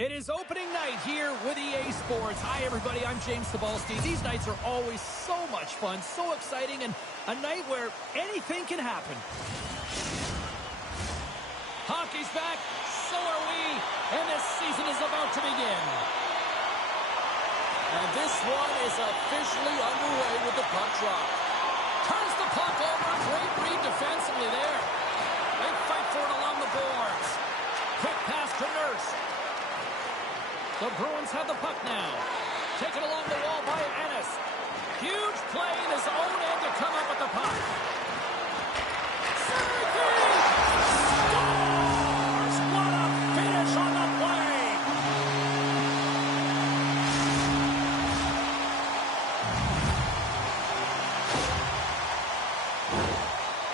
It is opening night here with EA Sports. Hi, everybody. I'm James Cebulski. These nights are always so much fun, so exciting, and a night where anything can happen. Hockey's back. So are we. And this season is about to begin. And this one is officially underway with the puck drop. Turns the puck over. Great read defensively there. They fight for it along the boards. Quick pass to Nurse. The Bruins have the puck now. Taken along the wall by Ennis. Huge play in his own end to come up with the puck. Scores! What a finish on the play!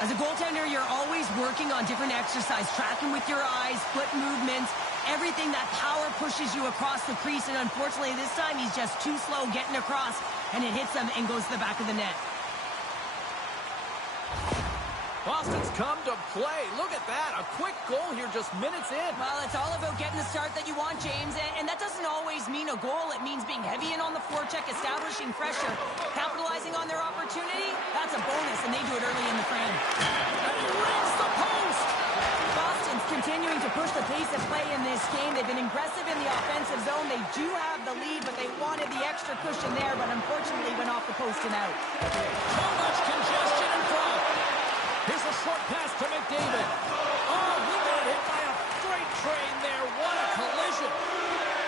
As a goaltender, you're always working on different exercise, tracking with your eyes, foot movements, everything that power pushes you across the crease, and unfortunately this time he's just too slow getting across, and it hits him and goes to the back of the net. Boston's come to play. Look at that. A quick goal here just minutes in. Well, it's all about getting the start that you want, James, and that doesn't always mean a goal. It means being heavy in on the forecheck, establishing pressure, capitalizing on their opportunity. That's a bonus, and they do it early in the frame. And he rings the post! Boston's continuing to push the pace of play in this game. They've been aggressive in the offensive zone. They do have the lead, but they wanted the extra cushion there, but unfortunately went off the post and out. So much congestion in front. Here's a short pass to McDavid. Oh, he got hit by a freight train there. What a collision.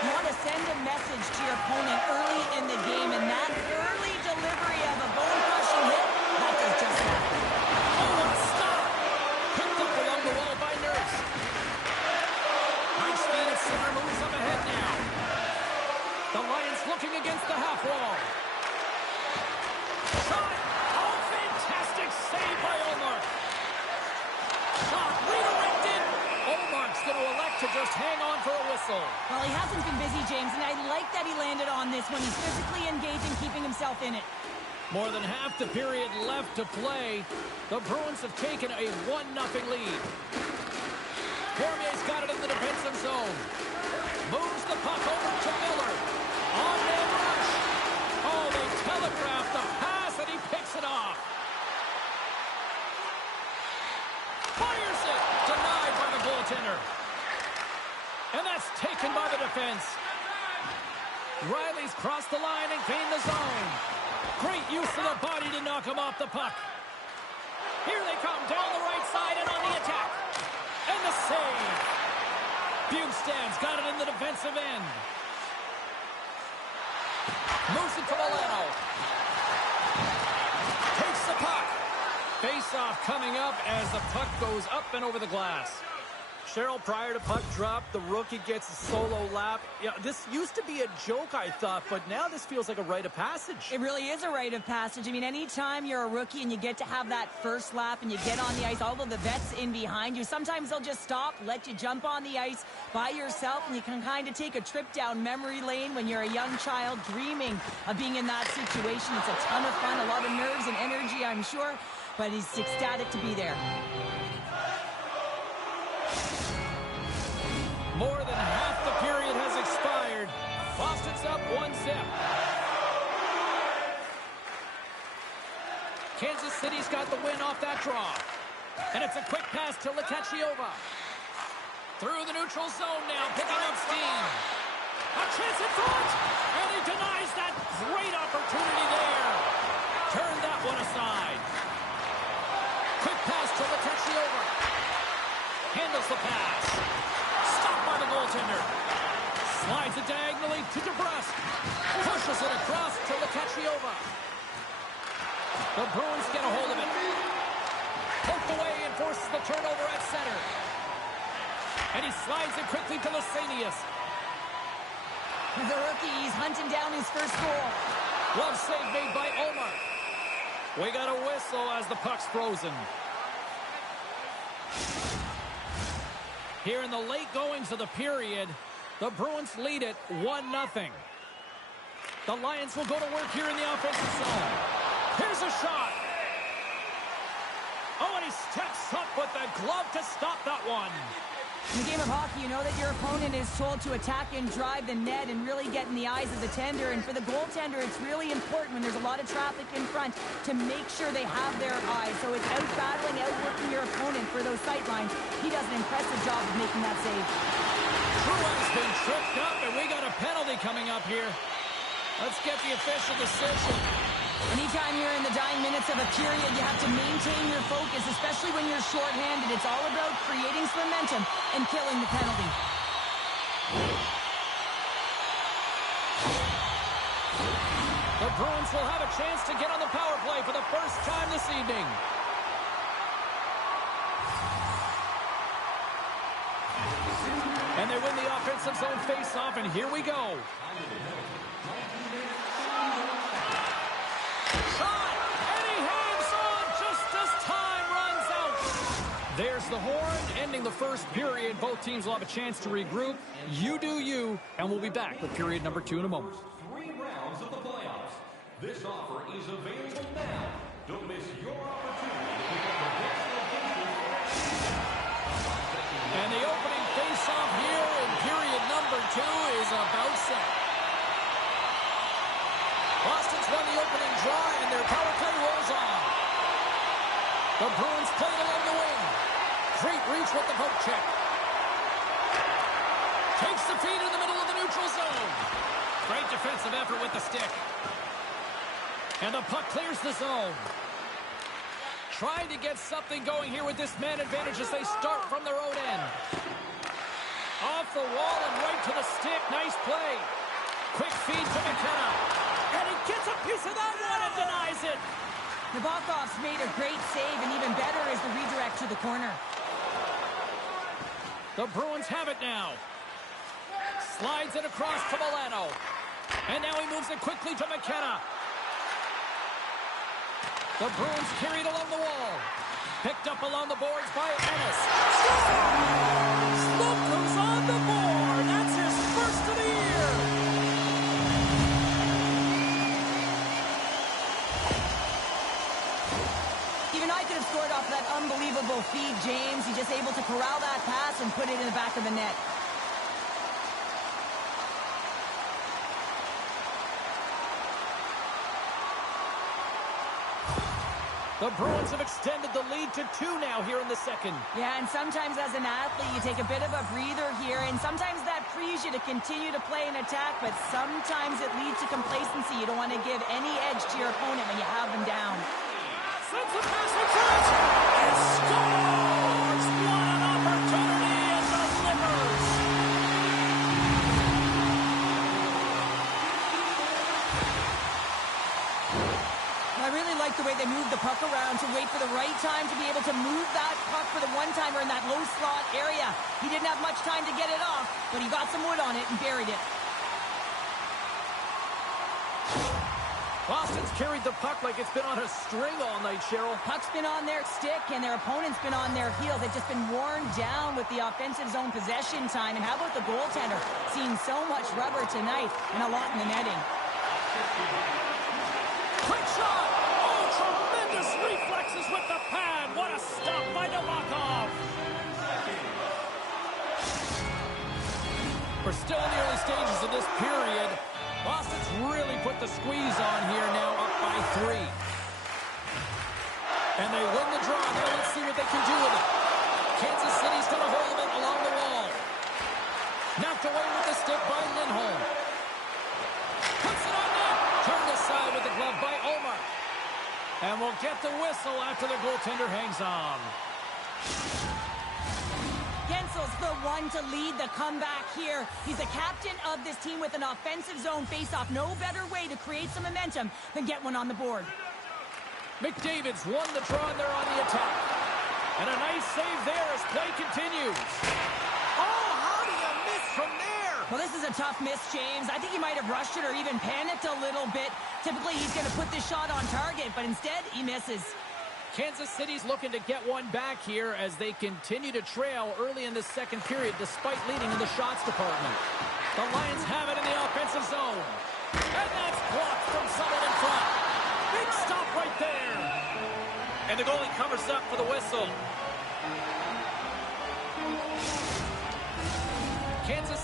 You want to send a message to your opponent early in the game, and that early delivery of a bone-crushing hit, that does just that. Oh, what a stop. Picked up along the wall by Nurse. High speed at center moves up ahead now. The Lions looking against the half wall. Shot. Oh, fantastic save by Omar. Shot redirected. Omar's going to elect to just hang on for a whistle. Well, he hasn't been busy, James, and I like that he landed on this one. He's physically engaged and keeping himself in it. More than half the period left to play. The Bruins have taken a 1-0 lead. Cormier's got it in the defensive zone. Moves the puck over to Miller. On the rush. Oh, they telegraphed the pass, and he picks it off. Fires it. Denied by the goaltender. And that's taken by the defense. Riley's crossed the line and gained the zone. Great use of the body to knock him off the puck. Here they come down the right side and on the attack. And the save. Bugstad's got it in the defensive end. Moves it to Milano. Takes the puck. Face-off coming up as the puck goes up and over the glass. Cheryl, prior to puck drop, the rookie gets a solo lap. Yeah, this used to be a joke, I thought, but now this feels like a rite of passage. It really is a rite of passage. I mean, anytime you're a rookie and you get to have that first lap and you get on the ice, all of the vets in behind you, sometimes they'll just stop, let you jump on the ice by yourself, and you can kind of take a trip down memory lane when you're a young child dreaming of being in that situation. It's a ton of fun, a lot of nerves and energy, I'm sure, but he's ecstatic to be there. More than half the period has expired. Boston's up 1-0. Kansas City's got the win off that draw. And it's a quick pass to Lekachiova. Through the neutral zone now, picking up steam. A chance in front! And he denies that great opportunity there. Turned that one aside. Quick pass to Lekachiova. Handles the pass. Stopped by the goaltender. Slides it diagonally to DeBrusque. Pushes it across to Lekachiova. The Bruins get a hold of it. Poked away and forces the turnover at center. And he slides it quickly to Lysanias. The rookie, he's hunting down his first goal. Glove save made by Omar. We got a whistle as the puck's frozen. Here in the late goings of the period, the Bruins lead it 1-0. The Lions will go to work here in the offensive zone. Here's a shot. Oh, and he steps up with the glove to stop that one. In the game of hockey, you know that your opponent is told to attack and drive the net and really get in the eyes of the tender. And for the goaltender, it's really important when there's a lot of traffic in front to make sure they have their eyes. So it's out-battling, outworking your opponent for those sight lines. He does an impressive job of making that save. True's been tripped up, and we got a penalty coming up here. Let's get the official decision. Anytime you're in the dying minutes of a period, you have to maintain your focus, especially when you're shorthanded. It's all about creating some momentum and killing the penalty. The Bruins will have a chance to get on the power play for the first time this evening. And they win the offensive zone face-off, and here we go. There's the horn, ending the first period. Both teams will have a chance to regroup. You do you, and we'll be back with period number 2 in a moment. 3 rounds of the playoffs. This offer is available now. Don't miss your opportunity to pick up the best location. And the opening face-off here in period number 2 is about set. Boston's won the opening draw, and their power play rolls on. The Bruins play it along the wing. Great reach with the poke check. Takes the feed in the middle of the neutral zone. Great defensive effort with the stick. And the puck clears the zone. Trying to get something going here with this man advantage as they start from their own end. Off the wall and right to the stick. Nice play. Quick feed to McKenna. And he gets a piece of that one and denies it. Nabokov's made a great save, and even better is the redirect to the corner. The Bruins have it now. Slides it across to Milano. And now he moves it quickly to McKenna. The Bruins carried along the wall. Picked up along the boards by Ennis. Slocum's on the board. That's his first of the year. Even I could have scored off that unbelievable feed, James. He's just able to corral that pass and put it in the back of the net. The Bruins have extended the lead to 2 now here in the second. Yeah, and sometimes as an athlete, you take a bit of a breather here, and sometimes that frees you to continue to play an attack, but sometimes it leads to complacency. You don't want to give any edge to your opponent when you have them down. Sends a pass in front. And scores! What an opportunity and delivers! I really like the way they move the puck around to wait for the right time to be able to move that puck for the one-timer in that low slot area. He didn't have much time to get it off, but he got some wood on it and buried it. Boston's carried the puck like it's been on a string all night, Cheryl. Puck's been on their stick, and their opponent's been on their heels. They've just been worn down with the offensive zone possession time. And how about the goaltender? Seeing so much rubber tonight and a lot in the netting. Quick shot! Oh, tremendous reflexes with the pad. What a stop by Nabokov. We're still in the early stages of this period. Boston's really put the squeeze on here now, up by 3. And they win the draw. Now let's see what they can do with it. Kansas City's got a hold of it along the wall. Knocked away with the stick by Lindholm. Puts it on net. Turned aside with the glove by Omar. And we'll get the whistle after the goaltender hangs on. Gensel's the one to lead the comeback here. He's the captain of this team with an offensive zone faceoff. No better way to create some momentum than get one on the board. McDavid's won the draw and they're on the attack. And a nice save there as play continues. Oh, how do you miss from there? Well, this is a tough miss, James. I think he might have rushed it or even panicked a little bit. Typically, he's going to put this shot on target, but instead, he misses. Kansas City's looking to get one back here as they continue to trail early in this second period despite leading in the shots department. The Lions have it in the offensive zone. And that's blocked from someone in front. Big stop right there. And the goalie covers up for the whistle.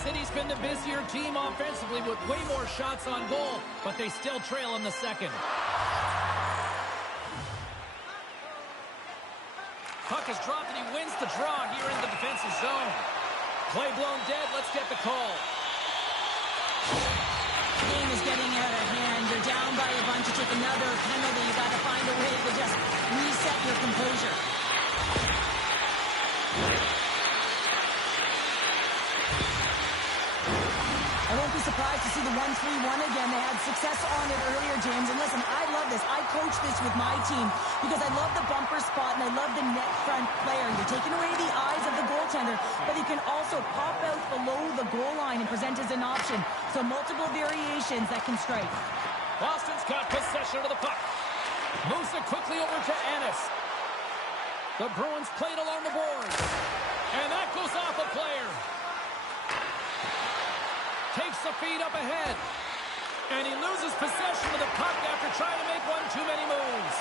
City's been the busier team offensively with way more shots on goal, but they still trail in the second. Puck is dropped and he wins the draw here in the defensive zone. Play blown dead. Let's get the call. The game is getting out of hand. You're down by a bunch. You take another penalty. You got to find a way to just reset your composure. I won't be surprised to see the 1-3-1 again. They had success on it earlier, James. And listen, I love this. I coach this with my team because I love the bumper spot and I love the net front player. You're taking away the eyes of the goaltender, but you can also pop out below the goal line and present as an option. So multiple variations that can strike. Boston's got possession of the puck. Moves it quickly over to Ennis. The Bruins played along the boards. And that goes off a player. Takes the feed up ahead. And he loses possession of the puck after trying to make one too many moves.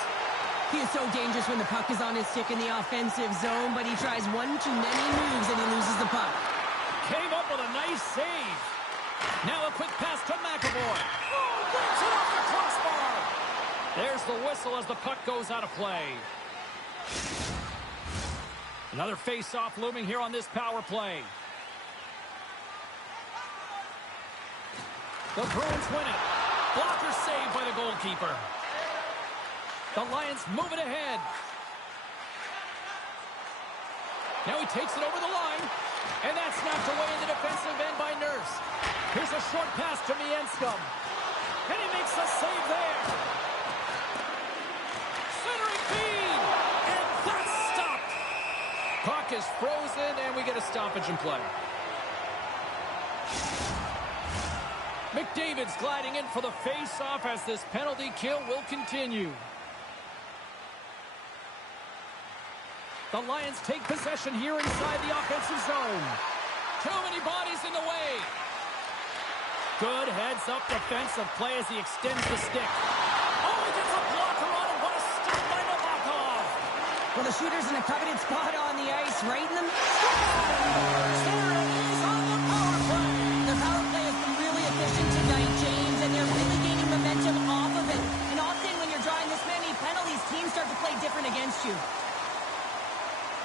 He is so dangerous when the puck is on his stick in the offensive zone, but he tries one too many moves and he loses the puck. Came up with a nice save. Now a quick pass to McAvoy. Oh, brings it off the crossbar. There's the whistle as the puck goes out of play. Another face-off looming here on this power play. The Bruins win it. Blocker saved by the goalkeeper. The Lions move it ahead. Now he takes it over the line. And that's knocked away in the defensive end by Nurse. Here's a short pass to Mienskum. And he makes the save there. Centering feed. And that's stopped. Puck is frozen and we get a stoppage in play. McDavid's gliding in for the face-off as this penalty kill will continue. The Lions take possession here inside the offensive zone. Too many bodies in the way. Good heads-up defensive play as he extends the stick. Oh, he gets a blocker on it. What a stop by Nabokov. Well, the shooter's in a coveted spot on the ice, right in the... There it is on the power play. Their power play has been really efficient tonight, James, and they're really gaining momentum off of it. And often when you're drawing this many penalties, teams start to play different against you.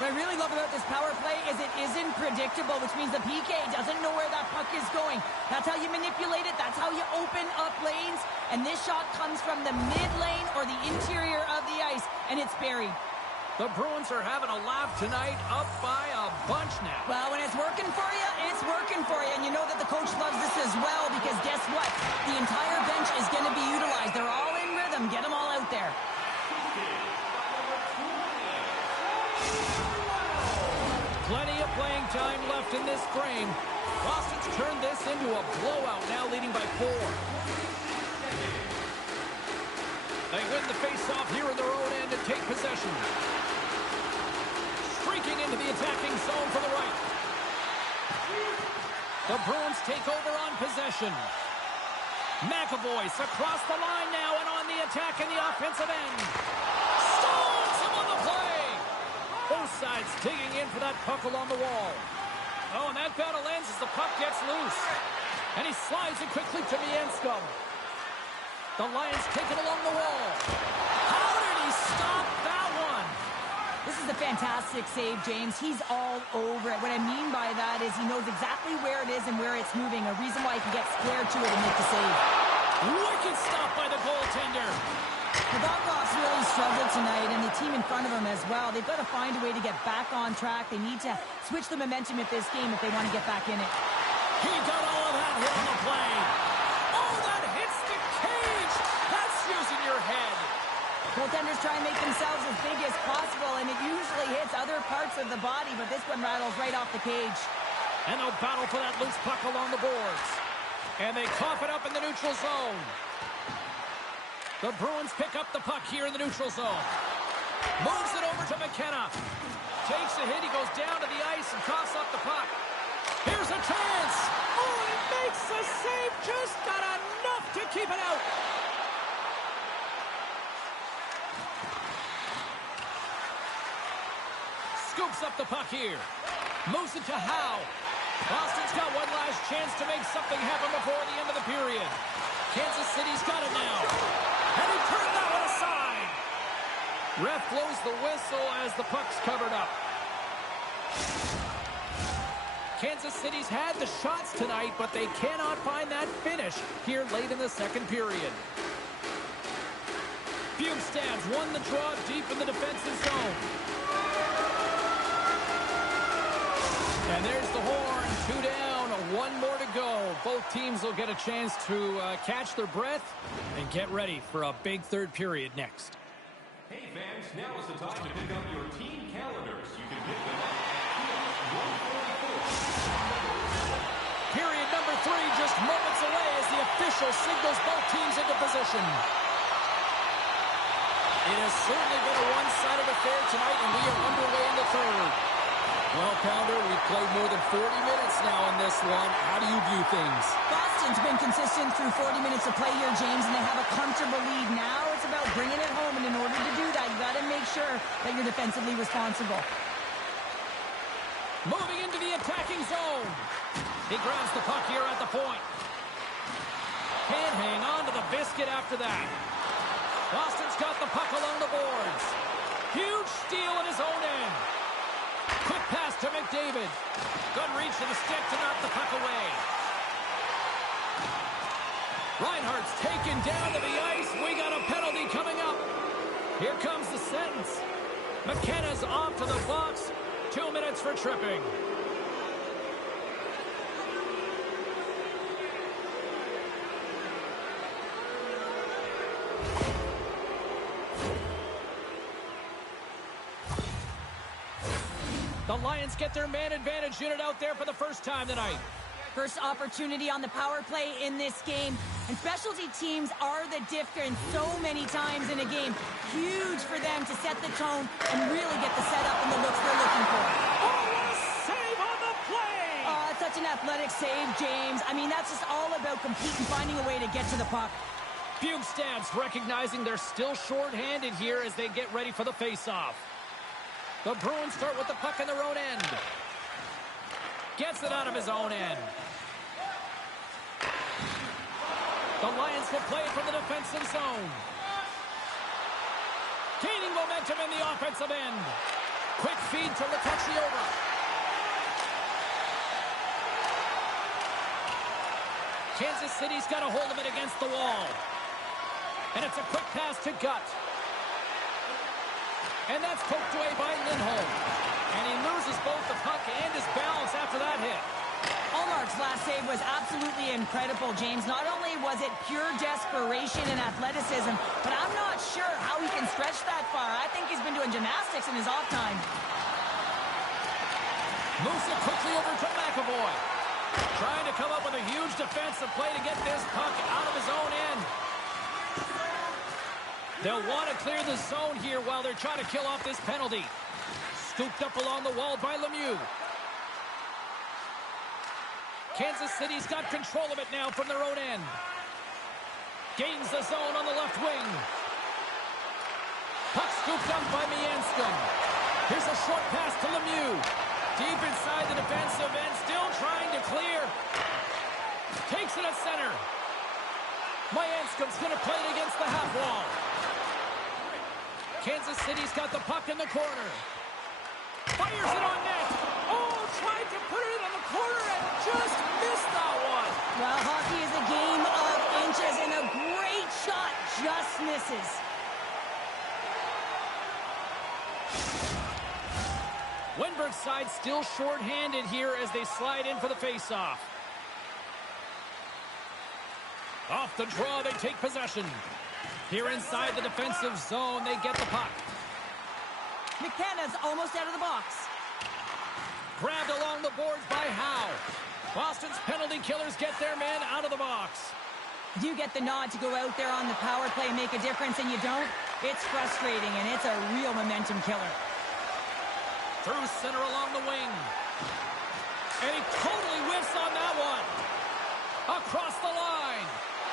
What I really love about this power play is it isn't predictable, which means the PK doesn't know where that puck is going. That's how you manipulate it. That's how you open up lanes. And this shot comes from the mid lane or the interior of the ice, and it's buried. The Bruins are having a laugh tonight, up by a bunch now. Well, when it's working for you, it's working for you. And you know that the coach loves this as well because guess what? The entire bench is going to be utilized. They're all in rhythm. Get them all out there. Plenty of playing time left in this frame. Boston's turned this into a blowout, now leading by 4. They win the face-off here in their own end and take possession. Streaking into the attacking zone for the right. The Bruins take over on possession. McAvoy's across the line now and on the attack in the offensive end. Stones him on the play. Both sides digging in for that puck along the wall. Oh, and that battle ends as the puck gets loose. And he slides it quickly to Mienskum. The Lions take it along the wall. How did he stop that one? This is a fantastic save, James. He's all over it. What I mean by that is he knows exactly where it is and where it's moving. A reason why he can get squared to it and make the save. Wicked stop by the goaltender. The Blackhawks really struggled tonight, and the team in front of them as well. They've got to find a way to get back on track. They need to switch the momentum of this game if they want to get back in it. He got all of that here on the play. Oh, that hits the cage. That's using your head. Goaltenders try and make themselves as big as possible, and it usually hits other parts of the body, but this one rattles right off the cage. And they'll battle for that loose puck along the boards. And they cough it up in the neutral zone. The Bruins pick up the puck here in the neutral zone. Moves it over to McKenna. Takes a hit. He goes down to the ice and coughs up the puck. Here's a chance. Oh, he makes the save. Just got enough to keep it out. Scoops up the puck here. Moves it to Howe. Boston's got one last chance to make something happen before the end of the period. Kansas City's got it now. And he turned that one aside. Ref blows the whistle as the puck's covered up. Kansas City's had the shots tonight, but they cannot find that finish here late in the second period. Bjugstad's won the draw deep in the defensive zone. And there's the horn. 2 down, 1 more to go. Both teams will get a chance to catch their breath and get ready for a big third period next. Hey fans, now is the time to pick up your team calendars. You can pick them up at 144. Period number 3 just moments away as the official signals both teams into position. It has certainly been a one-sided affair tonight, and we are underway in the third. Well, Pounder, we've played more than 40 minutes now in this one. How do you view things? Boston's been consistent through 40 minutes of play here, James, and they have a comfortable lead. Now it's about bringing it home, and in order to do that, you got to make sure that you're defensively responsible. Moving into the attacking zone. He grabs the puck here at the point. Can't hang on to the biscuit after that. Boston's got the puck along the boards. Huge steal at his own end. Quick pass to McDavid. Good reach to the stick to knock the puck away. Reinhardt's taken down to the ice. We got a penalty coming up. Here comes the sentence. McKenna's off to the box. 2 minutes for tripping. The Lions get their man advantage unit out there for the first time tonight. First opportunity on the power play in this game. And specialty teams are the difference so many times in a game. Huge for them to set the tone and really get the setup and the looks they're looking for. Oh, what a save on the play! Such an athletic save, James. I mean, that's just all about competing, finding a way to get to the puck. Bjugstad's recognizing they're still short-handed here as they get ready for the face-off. The Bruins start with the puck in their own end. Gets it out of his own end. The Lions will play from the defensive zone. Gaining momentum in the offensive end. Quick feed to Lecacciova. Kansas City's got a hold of it against the wall. And it's a quick pass to Gut. And that's poked away by Lindholm. And he loses both the puck and his balance after that hit. Ullmark's last save was absolutely incredible, James. Not only was it pure desperation and athleticism, but I'm not sure how he can stretch that far. I think he's been doing gymnastics in his off time. Moves it quickly over to McAvoy. Trying to come up with a huge defensive play to get this puck out of his own end. They'll want to clear the zone here while they're trying to kill off this penalty. Scooped up along the wall by Lemieux. Kansas City's got control of it now from their own end. Gains the zone on the left wing. Puck scooped up by Mianskum. Here's a short pass to Lemieux. Deep inside the defensive end, still trying to clear. Takes it at center. Mianskum's going to play it against the half wall. Kansas City's got the puck in the corner. Fires it on net. Oh, tried to put it on the corner and just missed that one. Well, hockey is a game of inches, and a great shot just misses. Wenberg's side still short-handed here as they slide in for the face-off. Off the draw, they take possession. Here inside the defensive zone, they get the puck. McKenna's almost out of the box. Grabbed along the boards by Howe. Boston's penalty killers get their man out of the box. You get the nod to go out there on the power play and make a difference, and you don't. It's frustrating, and it's a real momentum killer. Through center along the wing. And he totally whiffs on that one. Across the line.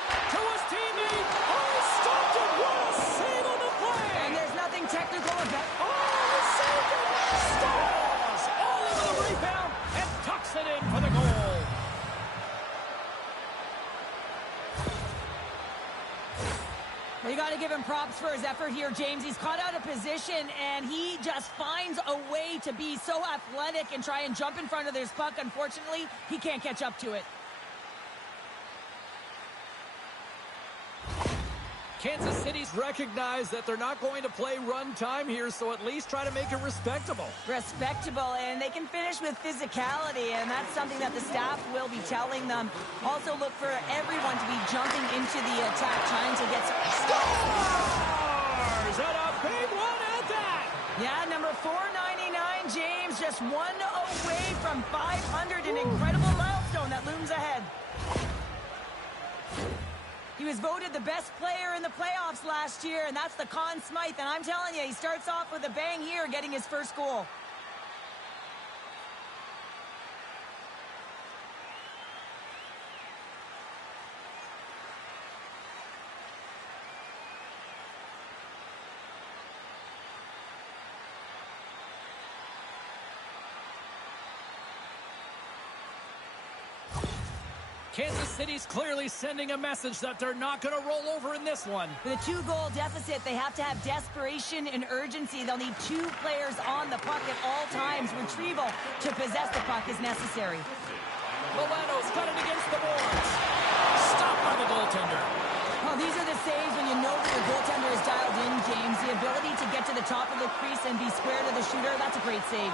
To his teammate. Oh, he stopped it. What a save on the play. And there's nothing technical about it. Oh, he saved it. Scores. All over the rebound and tucks it in for the goal. give him props for his effort here, James. He's caught out of position, and he just finds a way to be so athletic and try and jump in front of this puck. Unfortunately, he can't catch up to it. Kansas City's recognized that they're not going to play run time here, so at least try to make it respectable. Respectable, and they can finish with physicality, and that's something that the staff will be telling them. Also look for everyone to be jumping into the attack, trying to get some... Scores! And a big one at that! Yeah, number 499, James, just one away from 500, an incredible milestone that looms ahead. He was voted the best player in the playoffs last year, and that's the Conn Smythe. And I'm telling you, he starts off with a bang here, getting his first goal. Kansas City's clearly sending a message that they're not going to roll over in this one. With a 2-goal deficit, they have to have desperation and urgency. They'll need 2 players on the puck at all times. Retrieval to possess the puck is necessary. Milano's got it against the boards. Stopped by the goaltender. Oh, these are the saves when you know that your goaltender is dialed in, James. The ability to get to the top of the crease and be square to the shooter, that's a great save.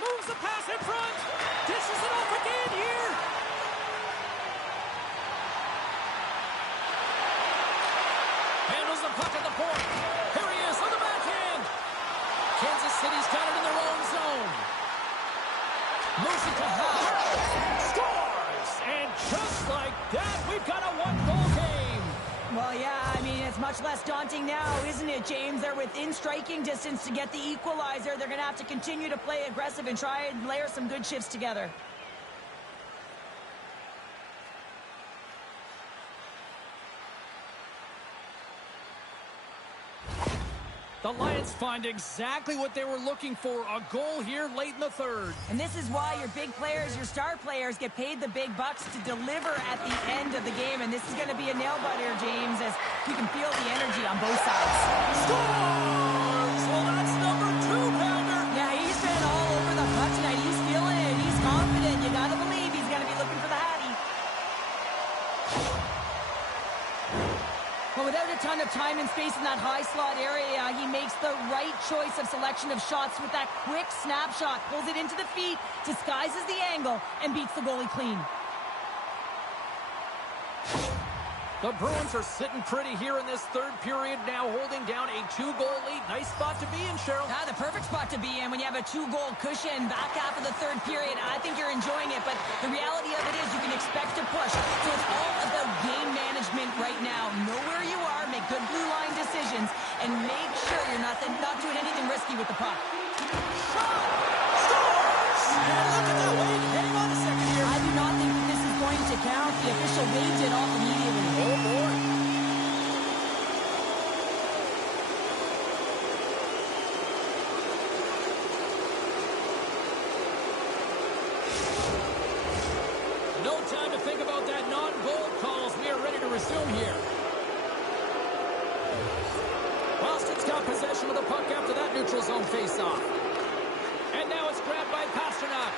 Moves the pass in front. Dishes it off again here. Handles the puck at the point. Here he is on the backhand. Kansas City's got it in their own zone. Moves it to Howard. Scores! And just like that, we've got a 1-goal game. Well, yeah, I mean, it's much less daunting now, isn't it, James? They're within striking distance to get the equalizer. They're going to have to continue to play aggressive and try and layer some good shifts together. The Lions find exactly what they were looking for, a goal here late in the third. And this is why your big players, your star players, get paid the big bucks to deliver at the end of the game. And this is going to be a nail-biter, James, as you can feel the energy on both sides. Scores! Well, that's number 2-pounder. Yeah, he's been all over the puck tonight. He's feeling it. He's confident. You got to believe he's going to be looking for the Hattie. Well, without a ton of time and space in that high slot area, he makes the right choice of selection of shots with that quick snapshot. Pulls it into the feet, disguises the angle, and beats the goalie clean. The Bruins are sitting pretty here in this third period now, holding down a 2-goal lead. Nice spot to be in, Cheryl. Ah, the perfect spot to be in when you have a 2-goal cushion back half of the third period. I think you're enjoying it, but the reality of it is you can expect to push. So it's all about game management right now. Know where you are, make good blue line decisions, and make sure you're not doing anything risky with the puck. Shot! Scores! And look at that wave. Hang on a second here. I do not think this is going to count. The official waved it off immediately. Oh, boy. No time to think about that non-goal calls. We are ready to resume here. Boston's got possession of the puck after that neutral zone face-off. And now it's grabbed by Pasternak.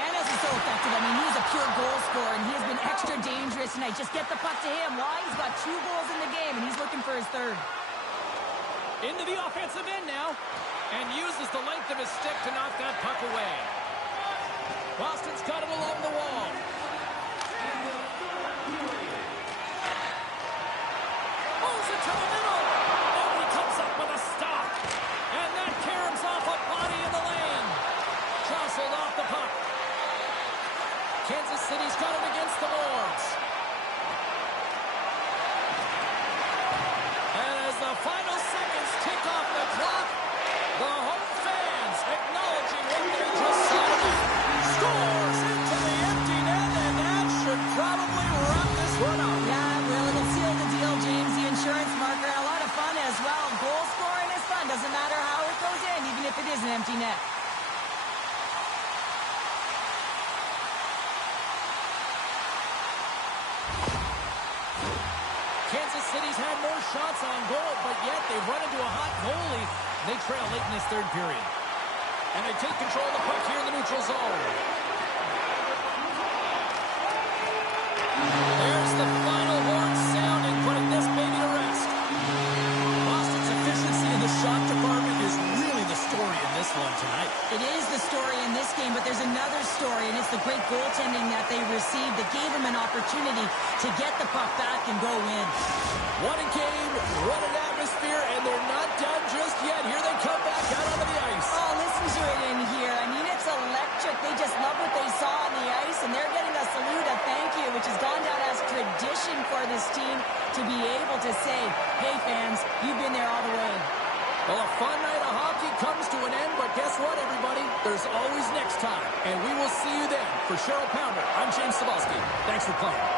And as he's so effective, I mean, he's a pure goal scorer, and he has been extra dangerous tonight. Just get the puck to him. Why? He's got 2 goals in the game, and he's looking for his third. Into the offensive end now. And uses the length of his stick to knock that puck away. Boston's got it along the wall. Moves it to the middle. Oh, he comes up with a stop. And that caroms off a body in the lane. Jostled off the puck. Kansas City's got it against the boards. And as the final seconds tick off the clock, the home fans acknowledging what they just saw. Scores into the empty net, and that should probably wrap this one up. Yeah, it will. It'll seal the deal, James. The insurance marker, and a lot of fun as well. Goal scoring is fun. Doesn't matter how it goes in, even if it is an empty net. Kansas City's had more shots on goal, but yet they've run into a hot goalie. They trail late in this third period. And they take control of the puck here in the neutral zone. There's the final horn sounding, putting this baby to rest. Boston's efficiency in the shot department is really the story in this one tonight. It is the story in this game, but there's another story, and it's the great goaltending that they received that gave them an opportunity to get the puck back and go in. What a game, what an atmosphere, and they're not done just yet. Here they come back out onto the ice. Oh, listen to it in here. I mean, it's electric. They just love what they saw on the ice, and they're getting a salute, a thank you, which has gone down as tradition for this team to be able to say, hey, fans, you've been there all the way. Well, a fun night of hockey comes to an end, but guess what, everybody? There's always next time, and we will see you then. For Cheryl Pounder, I'm James Cebulski. Thanks for playing.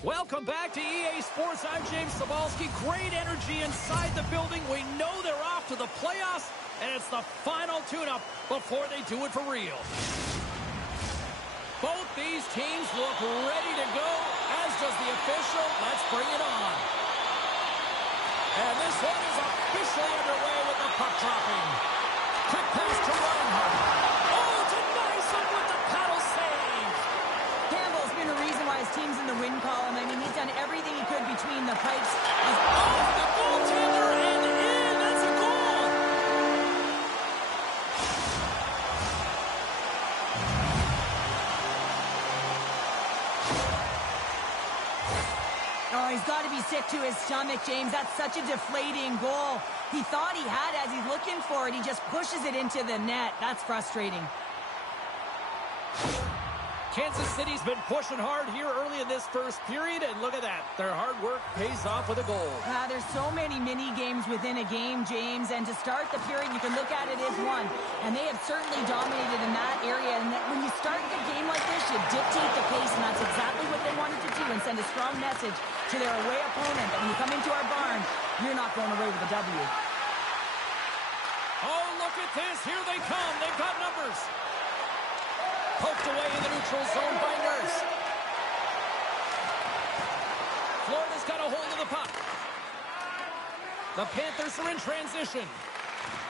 Welcome back to EA Sports. I'm James Cebulski. Great energy inside the building. We know they're off to the playoffs, and it's the final tune-up before they do it for real. Both these teams look ready to go, as does the official. Let's bring it on. And this one is officially underway with the puck dropping. Quick pass to Reinhardt. Oh, denies him with the paddle save. Campbell's been a reason why his team's in the win column. I mean, he's done everything he could between the pipes. Oh, the goaltender and in. That's a goal. Oh, he's got to be sick to his stomach, James. That's such a deflating goal. He thought he had as he's looking for it. He just pushes it into the net. That's frustrating. Kansas City's been pushing hard here early in this first period, and look at that. Their hard work pays off with a goal. There's so many mini games within a game, James, and to start the period, you can look at it as one, and they have certainly dominated in that area. And when you start the game like this, you dictate the pace, and that's exactly what they wanted to do and send a strong message to their away opponent that when you come into our barn, you're not going away with a W. Oh, look at this. Here they come. They've got numbers. Poked away in the neutral zone by Nurse. Florida's got a hold of the puck. The Panthers are in transition.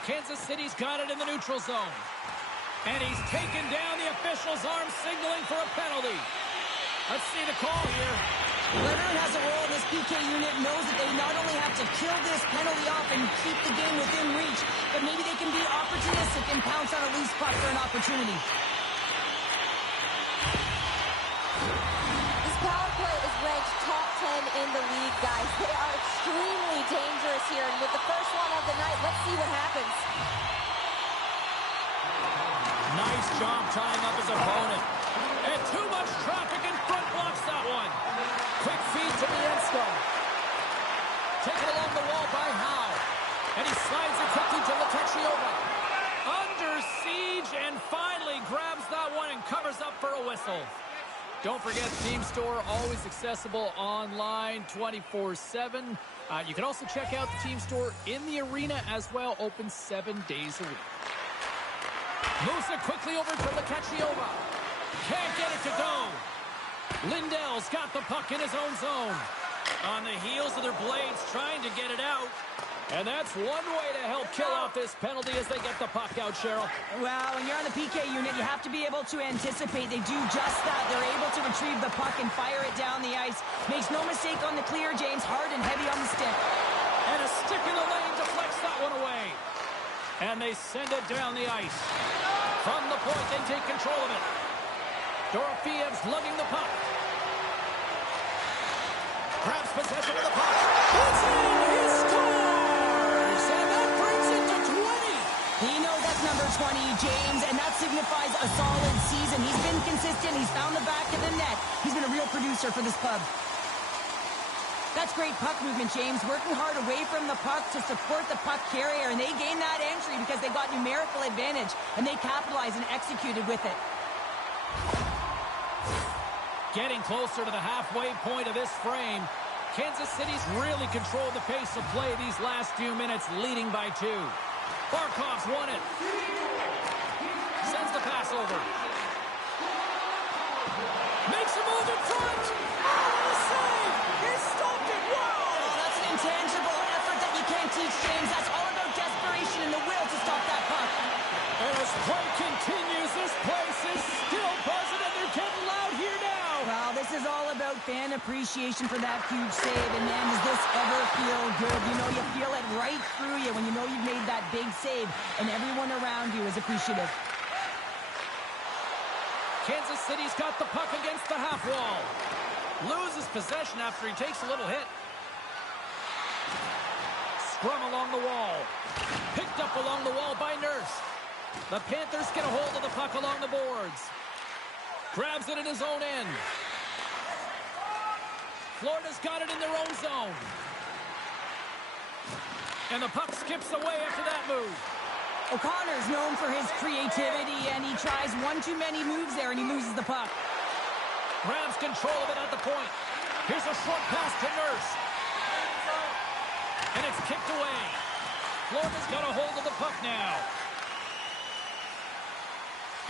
Kansas City's got it in the neutral zone. And he's taken down. The official's arm signaling for a penalty. Let's see the call here. Whoever has a role in this PK unit knows that they not only have to kill this penalty off and keep the game within reach, but maybe they can be opportunistic and pounce on a loose puck for an opportunity. Ranked top 10 in the league, guys. They are extremely dangerous here. And with the first one of the night, let's see what happens. Nice job tying up his opponent. And too much traffic in front blocks that one. Quick feed to Biensko. Taken along the wall by Howe. And he slides it quickly to Letechiova. Under siege and finally grabs that one and covers up for a whistle. Don't forget, Team Store, always accessible online 24/7. You can also check out the Team Store in the arena as well, open 7 days a week. Moves it quickly over to Letechiova. Can't get it to go. Lindell's got the puck in his own zone. On the heels of their blades, trying to get it out. And that's one way to help kill off this penalty as they get the puck out, Cheryl. Well, when you're on the PK unit, you have to be able to anticipate. They do just that. They're able to retrieve the puck and fire it down the ice. Makes no mistake on the clear, James. Hard and heavy on the stick. And a stick in the lane deflects that one away. And they send it down the ice. From the point, they take control of it. Dorofiev's lugging the puck. Grabs possession of the puck. It's in! He scores! And that brings it to 20! He knows that's number 20, James, and that signifies a solid season. He's been consistent. He's found the back of the net. He's been a real producer for this club. That's great puck movement, James. Working hard away from the puck to support the puck carrier, and they gained that entry because they got numerical advantage, and they capitalized and executed with it. Getting closer to the halfway point of this frame. Kansas City's really controlled the pace of play these last few minutes, leading by 2. Barkov's won it. Sends the pass over. Makes a move in front. Oh, save! He stopped it. Wow! Oh, that's an intangible effort that you can't teach, James. That's all about desperation and the will to stop that puck. And as play continues, this place is still buzzing, and they're getting loud here now. Well, this is all about fan appreciation for that huge save. And, man, does this ever feel good? You know, you feel it right through you when you know you've made that big save, and everyone around you is appreciative. Kansas City's got the puck against the half wall. Loses possession after he takes a little hit. Scrum along the wall. Picked up along the wall by Nurse. The Panthers get a hold of the puck along the boards. Grabs it in his own end. Florida's got it in their own zone. And the puck skips away after that move. O'Connor's known for his creativity, and he tries one too many moves there, and he loses the puck. Grabs control of it at the point. Here's a short pass to Nurse. And it's kicked away. Florida's got a hold of the puck now.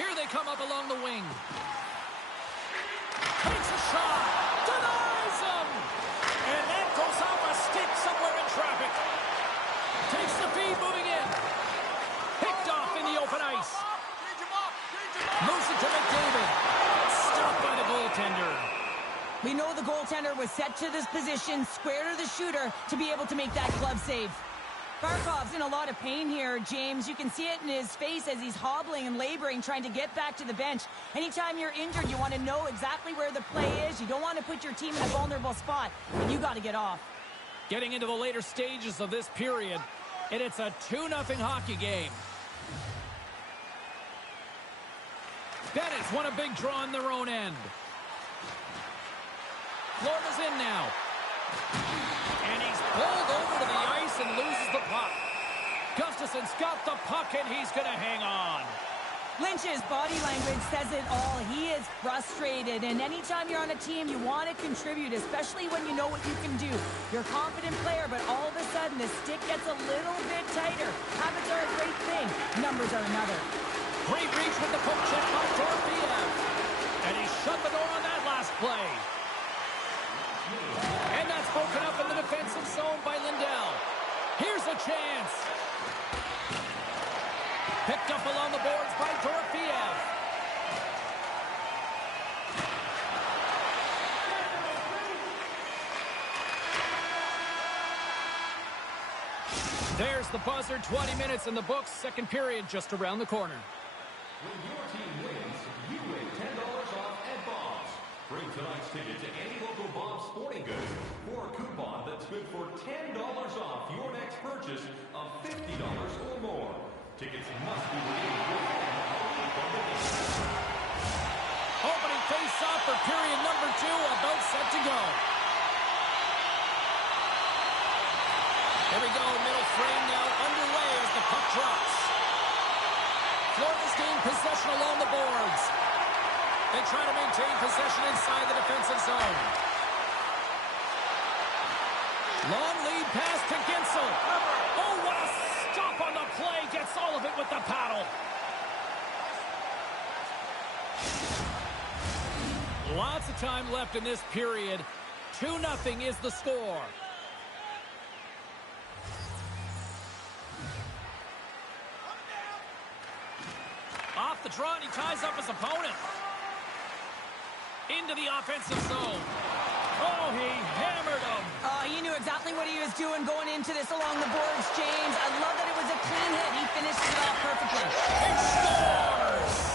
Here they come up along the wing. Takes a shot. Denies him. And that goes off a stick somewhere in traffic. Takes the feed moving in. Picked off in the open ice. Moves it to McDavid. Stopped by the goaltender. We know the goaltender was set to this position, square to the shooter, to be able to make that glove save. Barkov's in a lot of pain here, James. You can see it in his face as he's hobbling and laboring, trying to get back to the bench. Anytime you're injured, you want to know exactly where the play is. You don't want to put your team in a vulnerable spot, and you got to get off. Getting into the later stages of this period, and it's a 2-0 hockey game. Bennett's won a big draw on their own end. Florida's in now. And he's pulled over to the ice and loses the puck. Gustafson's got the puck, and he's going to hang on. Lynch's body language says it all. He is frustrated, and anytime you're on a team, you want to contribute, especially when you know what you can do. You're a confident player, but all of a sudden, the stick gets a little bit tighter. Habits are a great thing. Numbers are another. Great reach with the poke check by Dorofeev. And he shut the door on that last play. And that's broken up in the defensive zone by Lindell. Here's a chance. Picked up along the boards by Dorofeev. There's the buzzer. 20 minutes in the books. Second period just around the corner. When your team wins, you win $10 off at Bob's. Bring tonight's ticket to any local Bob's Sporting Goods for a coupon that's good for $10 off your next purchase of $50 or more. Tickets must be redeemed within a week of the game. Opening face-off for period number 2, about set to go. Here we go, middle frame now underway as the puck drops. Florida's gained possession along the boards. They try to maintain possession inside the defensive zone. Long lead pass to Gensel. Oh, what a stop on the play. Gets all of it with the paddle. Lots of time left in this period. 2-0 is the score. Off the draw, and he ties up his opponent. Into the offensive zone. Oh, he hammered him. He knew exactly what he was doing going into this along the boards, James. I love that it was a clean hit. He finished it off perfectly. He scores!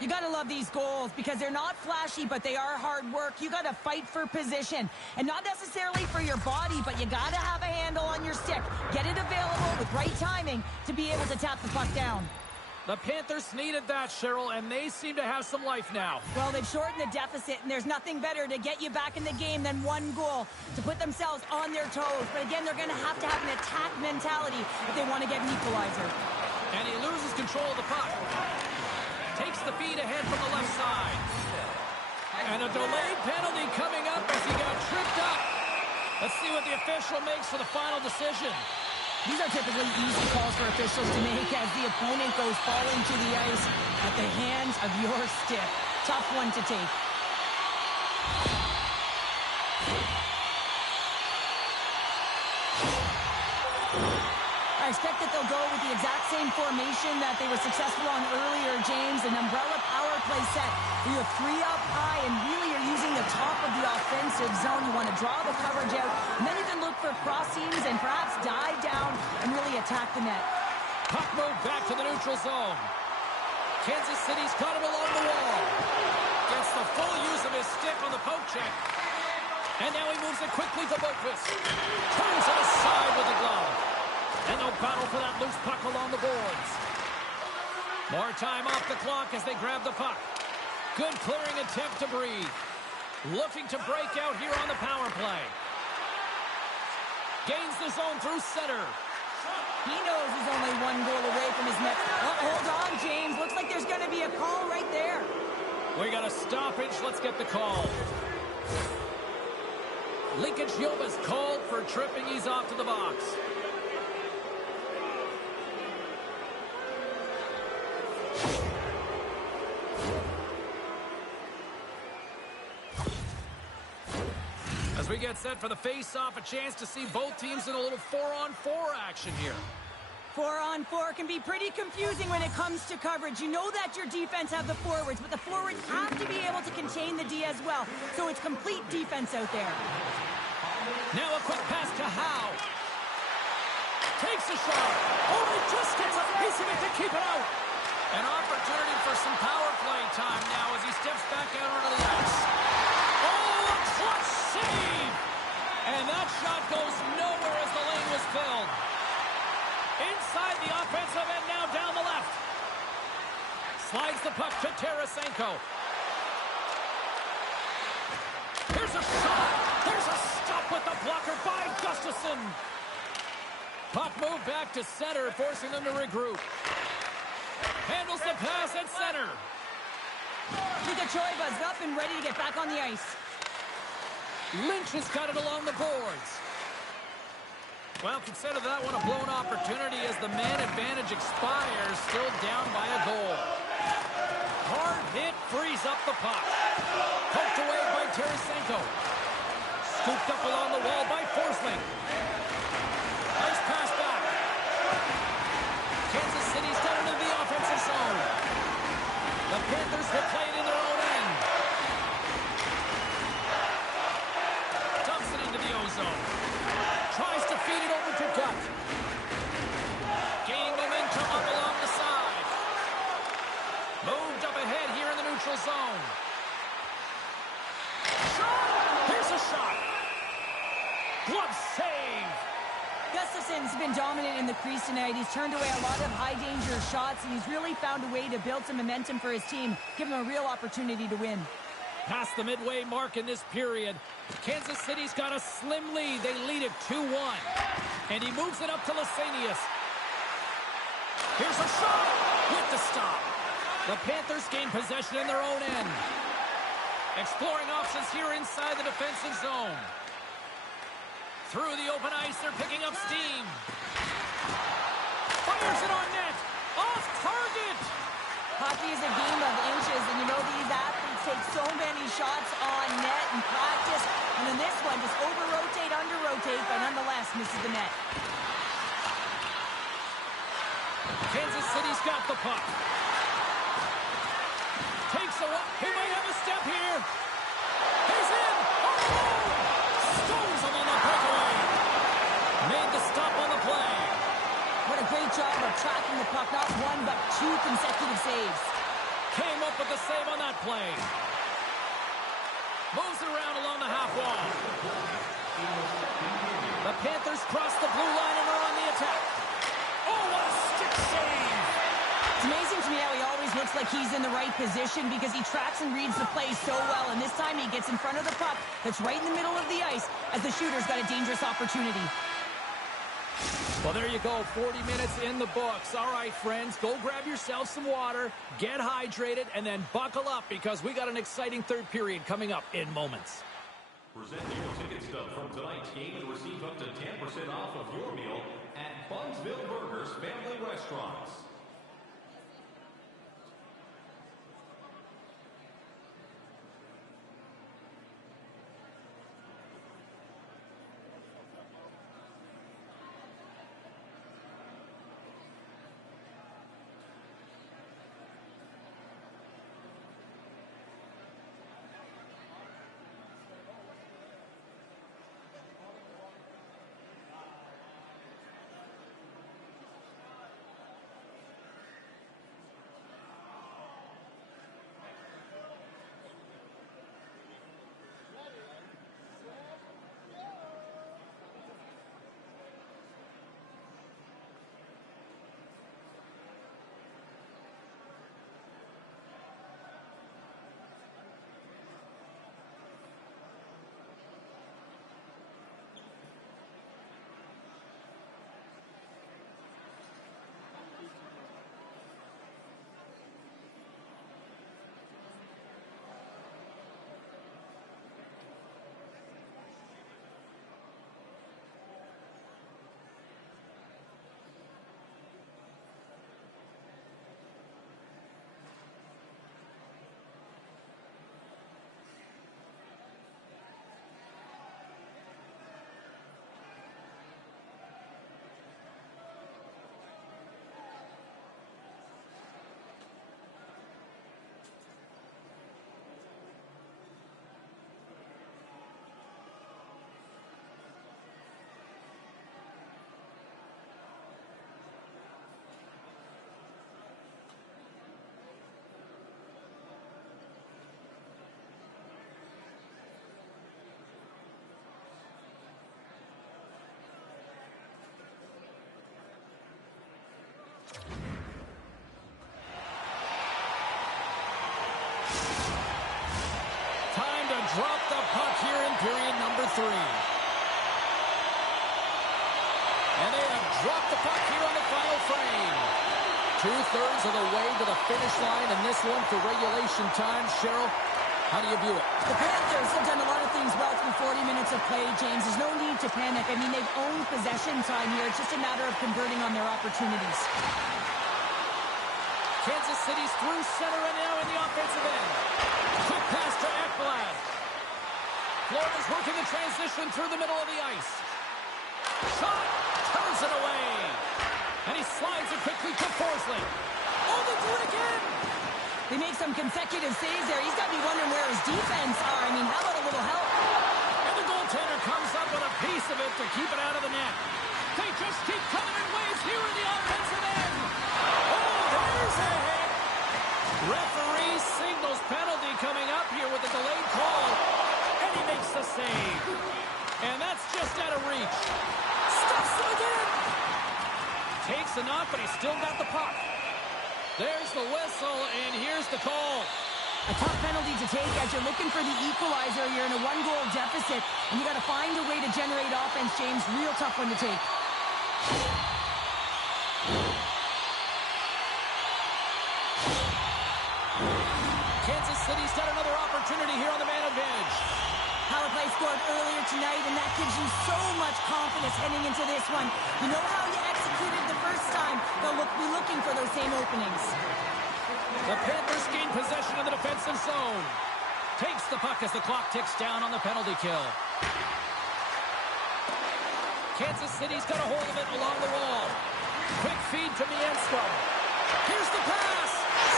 You got to love these goals because they're not flashy, but they are hard work. You got to fight for position, and not necessarily for your body, but you got to have a handle on your stick. Get it available with right timing to be able to tap the puck down. The Panthers needed that, Cheryl, and they seem to have some life now. Well, they've shortened the deficit, and there's nothing better to get you back in the game than one goal to put themselves on their toes. But again, they're going to have an attack mentality if they want to get an equalizer. And he loses control of the puck. Takes the feed ahead from the left side. And a delayed penalty coming up as he got tripped up. Let's see what the official makes for the final decision. These are typically easy calls for officials to make as the opponent goes falling to the ice at the hands of your stick. Tough one to take. I expect that they'll go with the exact same formation that they were successful on earlier, James, an umbrella power play set. You have 3 up high, and really you're using the top of the offensive zone. You want to draw the coverage out, and then you can look for cross seams and perhaps dive down and really attack the net. Puck moved back to the neutral zone. Kansas City's caught him along the wall. Gets the full use of his stick on the poke check. And now he moves it quickly to Boquist. Turns it aside with the glove. And they'll battle for that loose puck along the boards. More time off the clock as they grab the puck. Good clearing attempt to breathe. Looking to break out here on the power play. Gains the zone through center. He knows he's only one goal away from his next. Oh, hold on, James. Looks like there's going to be a call right there. We got a stoppage. Let's get the call. Jova's called for tripping. He's off to the box. As we get set for the face-off, a chance to see both teams in a little 4-on-4 action here. 4-on-4 can be pretty confusing when it comes to coverage. You know that your defense have the forwards, but the forwards have to be able to contain the D as well. So it's complete defense out there. Now a quick pass to Howe. Takes a shot. Oh, he just gets a piece of it to keep it out. An opportunity for some power play time now as he steps back out onto the ice. Oh, a clutch save! And that shot goes nowhere as the lane was filled. Inside the offensive end now down the left. Slides the puck to Tarasenko. Here's a shot. There's a stop with the blocker by Gustafsson. Puck moved back to center, forcing them to regroup. Handles the pass at center. Choi-Buzzed up and ready to get back on the ice. Lynch has got it along the boards. Well, consider that one a blown opportunity as the man advantage expires, still down by a goal. Hard hit frees up the puck. Poked away by Tarasenko. Scooped up along the wall by Forsling. Nice pass back. Kansas City's down into the offensive zone. The Panthers will play it in their own end. Dumps it into the O-zone. Tries to feed it over to Gut. Gaining momentum up along the side. Moved up ahead here in the neutral zone. Shot! Here's a shot. Glove save. Gustafsson's been dominant in the crease tonight. He's turned away a lot of high-danger shots, and he's really found a way to build some momentum for his team, give him a real opportunity to win. Past the midway mark in this period. Kansas City's got a slim lead. They lead it 2-1. And he moves it up to Lysanias. Here's a shot with the stop. The Panthers gain possession in their own end. Exploring options here inside the defensive zone. Through the open ice, they're picking up steam. Fires it on net. Off target. Hockey is a game of inches, and you know these athletes take so many shots on net in practice. And in this one, just over-rotate, under-rotate, but nonetheless misses the net. Kansas City's got the puck. Takes a look. He might have a step here. He's in. Oh! Stones him on the breakaway. Made the stop on the play. What a great job of tracking the puck. Not one, but two consecutive saves. Came up with the save on that play. Moves it around along the half wall. The Panthers cross the blue line and are on the attack. Oh, what a stick save! It's amazing to me how he always looks like he's in the right position because he tracks and reads the play so well. And this time he gets in front of the puck that's right in the middle of the ice as the shooter's got a dangerous opportunity. Well, there you go. 40 minutes in the books. All right, friends, go grab yourself some water, get hydrated, and then buckle up because we got an exciting third period coming up in moments. Present your ticket stub from tonight's game and receive up to 10% off of your meal at Bunsville Burgers Family Restaurants. number 3. And they have dropped the puck here on the final frame. 2/3 of the way to the finish line in this one for regulation time. Cheryl, how do you view it? The Panthers have done a lot of things well through 40 minutes of play, James. There's no need to panic. I mean, they've owned possession time here. It's just a matter of converting on their opportunities. Kansas City's through center and now in the offensive end. Quick pass to Ekblad. Florida's working the transition through the middle of the ice. Shot, turns it away. And he slides it quickly to Forsling. Oh, they do it again! They make some consecutive saves there. He's got to be wondering where his defense are. I mean, how about a little help? And the goaltender comes up with a piece of it to keep it out of the net. They just keep coming in waves here in the offensive end. Oh, there's a hit. Referee signals penalty coming up here with a delayed call. And he makes the save. And that's just out of reach. Stuffs him again. Takes a knock, but he's still got the puck. There's the whistle, and here's the call. A tough penalty to take as you're looking for the equalizer. You're in a 1-goal deficit, and you got to find a way to generate offense, James. Real tough one to take. Kansas City's got another opportunity here on the man advantage. Power play scored earlier tonight, and that gives you so much confidence heading into this one. You know how you executed the first time. They'll be looking for those same openings. The Panthers gain possession of the defensive zone. Takes the puck as the clock ticks down on the penalty kill. Kansas City's got a hold of it along the wall. Quick feed to Miensko. Here's the pass.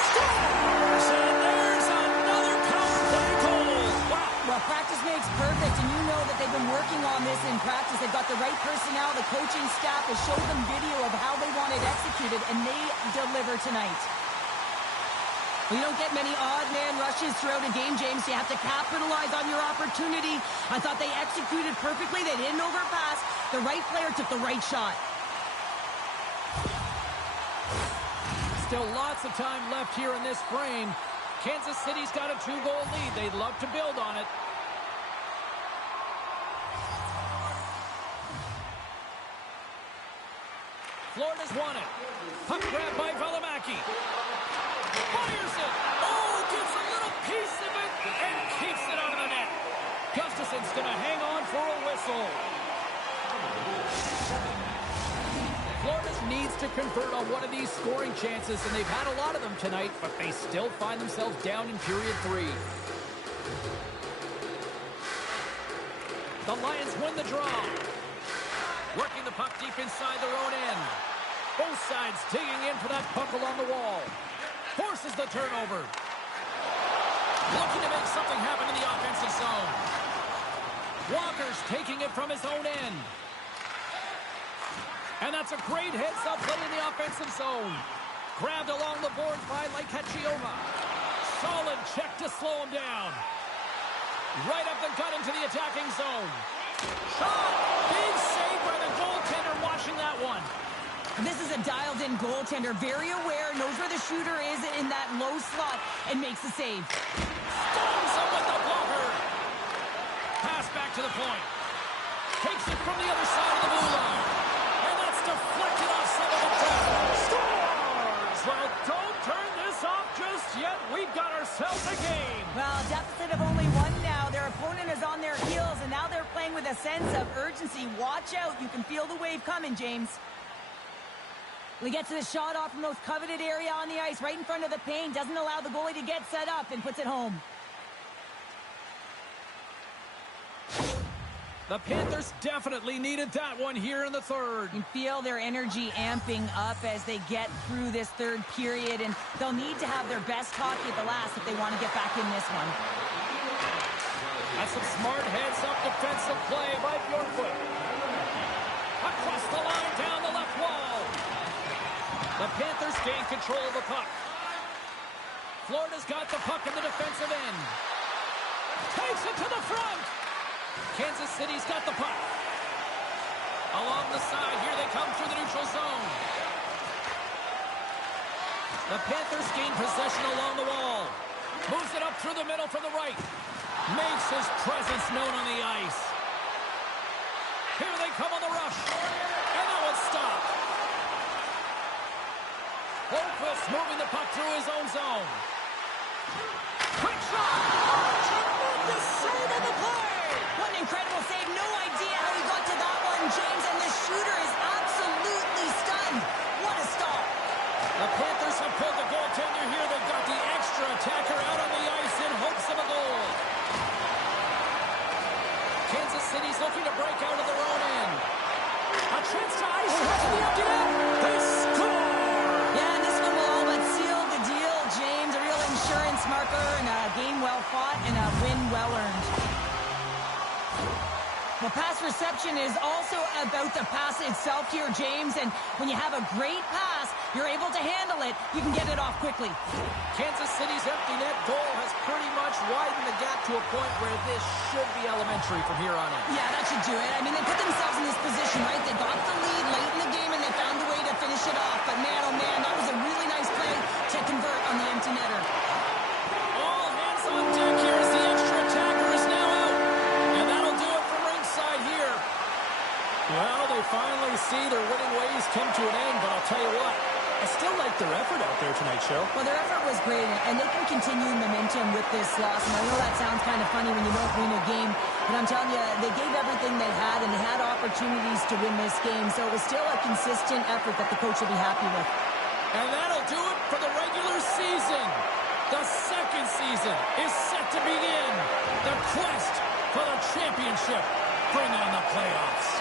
Scores! And there's another power play goal. Wow. Well, practice makes perfect, and you know that they've been working on this in practice. They've got the right personnel. The coaching staff has showed them video of how they want it executed, and they deliver tonight. Well, you don't get many odd man rushes throughout a game, James. You have to capitalize on your opportunity. I thought they executed perfectly. They didn't overpass. The right player took the right shot. Still lots of time left here in this frame. Kansas City's got a 2-goal lead. They'd love to build on it. Florida's won it. Puck grab by Valimaki. Fires it. Oh, gets a little piece of it and keeps it out of the net. Gustafson's going to hang on for a whistle. Florida needs to convert on one of these scoring chances, and they've had a lot of them tonight, but they still find themselves down in period 3. The Lions win the draw. Working the puck deep inside their own end. Both sides digging in for that puck along the wall. Forces the turnover. Looking to make something happen in the offensive zone. Walker's taking it from his own end. And that's a great heads-up play in the offensive zone. Grabbed along the boards by Lekachiova. Solid check to slow him down. Right up the gut into the attacking zone. Shot! Big save by the goaltender watching that one. This is a dialed-in goaltender. Very aware, knows where the shooter is in that low slot, and makes the save. Stones him with the blocker. Pass back to the point. Takes it from the other side of the blue line. Deflected off some of the top. Scores! Well, don't turn this off just yet. We've got ourselves a game. Well, deficit of only 1 now. Their opponent is on their heels, and now they're playing with a sense of urgency. Watch out. You can feel the wave coming, James. We get to the shot off from the most coveted area on the ice, right in front of the paint. Doesn't allow the goalie to get set up and puts it home. The Panthers definitely needed that one here in the third. You feel their energy amping up as they get through this third period, and they'll need to have their best hockey at the last if they want to get back in this one. That's some smart heads-up defensive play by Bjorkwood. Across the line, down the left wall. The Panthers gain control of the puck. Florida's got the puck in the defensive end. Takes it to the front. Kansas City's got the puck. Along the side, here they come through the neutral zone. The Panthers gain possession along the wall. Moves it up through the middle from the right. Makes his presence known on the ice. Here they come on the rush. And that one's stopped. Holmquist moving the puck through his own zone. Quick shot! Tremendous save on the play! What an incredible save. No idea how he got to that one, James. And the shooter is absolutely stunned. What a stop. The Panthers have pulled the goaltender here. They've got the extra attacker out on the ice in hopes of a goal. Kansas City's looking to break out of their own end. A chance to ice it to the empty net. They score! Yeah, and this one will all but seal the deal, James. A real insurance marker and a game well fought and a win well earned. Well, pass reception is also about the pass itself here, James. And when you have a great pass, you're able to handle it. You can get it off quickly. Kansas City's empty net goal has pretty much widened the gap to a point where this should be elementary from here on in. Yeah, that should do it. I mean, they put themselves in this position, right? They got the lead late in the game, and they found a way to finish it off. But man, oh man, that was a really nice play to convert on the empty netter. All hands on deck here as the extra attacker is now out. And that'll do it from ringside here. Well, they finally see their winning ways come to an end, but I'll tell you what, I still like their effort out there tonight, Cheryl. Well, their effort was great, and they can continue momentum with this loss. And I know that sounds kind of funny when you don't win a game, but I'm telling you, they gave everything they had, and they had opportunities to win this game. So it was still a consistent effort that the coach will be happy with. And that'll do it for the regular season. The second season is set to begin. The quest for the championship. Bring on the playoffs.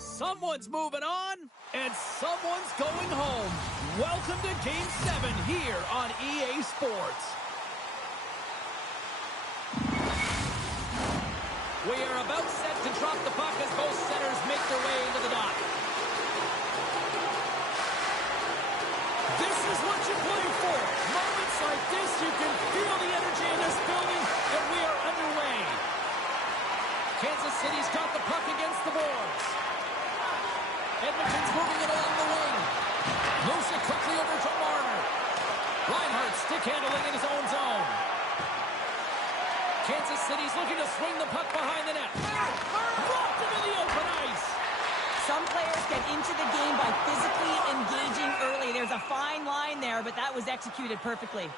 Someone's moving on, and someone's going home. Welcome to Game 7 here on EA Sports. We are about set to drop the puck as both centers make their way into the dot. This is what you play for. Moments like this, you can feel the energy in this building, and we are underway. Kansas City's got the puck against the boards. Edmonton's moving it along the wing. Moves it quickly over to Marner. Reinhardt stick handling in his own zone. Kansas City's looking to swing the puck behind the net. Dropped into the open ice. Some players get into the game by physically engaging early. There's a fine line there, but that was executed perfectly.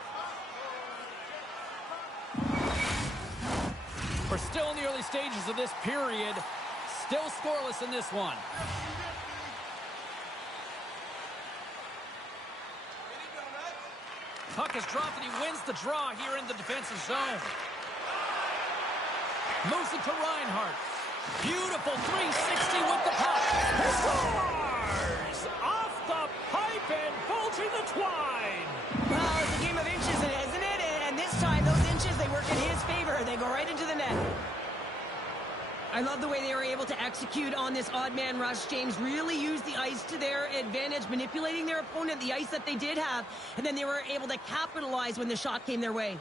We're still in the early stages of this period. Still scoreless in this one. Puck is dropped and he wins the draw here in the defensive zone. Moves it to Reinhardt. Beautiful 360 with the puck. He scores! Off the pipe and bulging the twine. Well, it's a game of inches, isn't it? And this time, those inches, they work in his favor. They go right into the net. I love the way they were able to execute on this odd man rush. James really used the ice to their advantage, manipulating their opponent, the ice that they did have, and then they were able to capitalize when the shot came their way.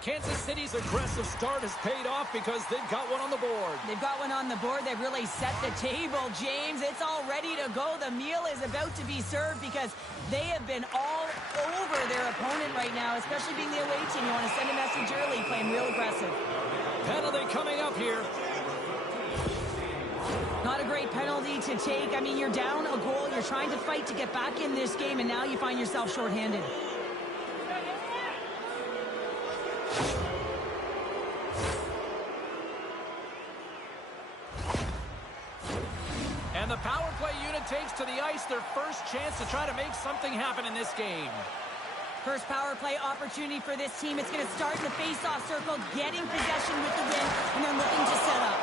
Kansas City's aggressive start has paid off because they've got one on the board. They've got one on the board. They've really set the table, James. It's all ready to go. The meal is about to be served because they have been all over their opponent right now, especially being the away team. You want to send a message early, playing real aggressive. Penalty coming up here. Not a great penalty to take. I mean, you're down a goal. You're trying to fight to get back in this game, and now you find yourself shorthanded. And the power play unit takes to the ice their first chance to try to make something happen in this game. First power play opportunity for this team. It's going to start in the face-off circle, getting possession with the win, and then looking to set up.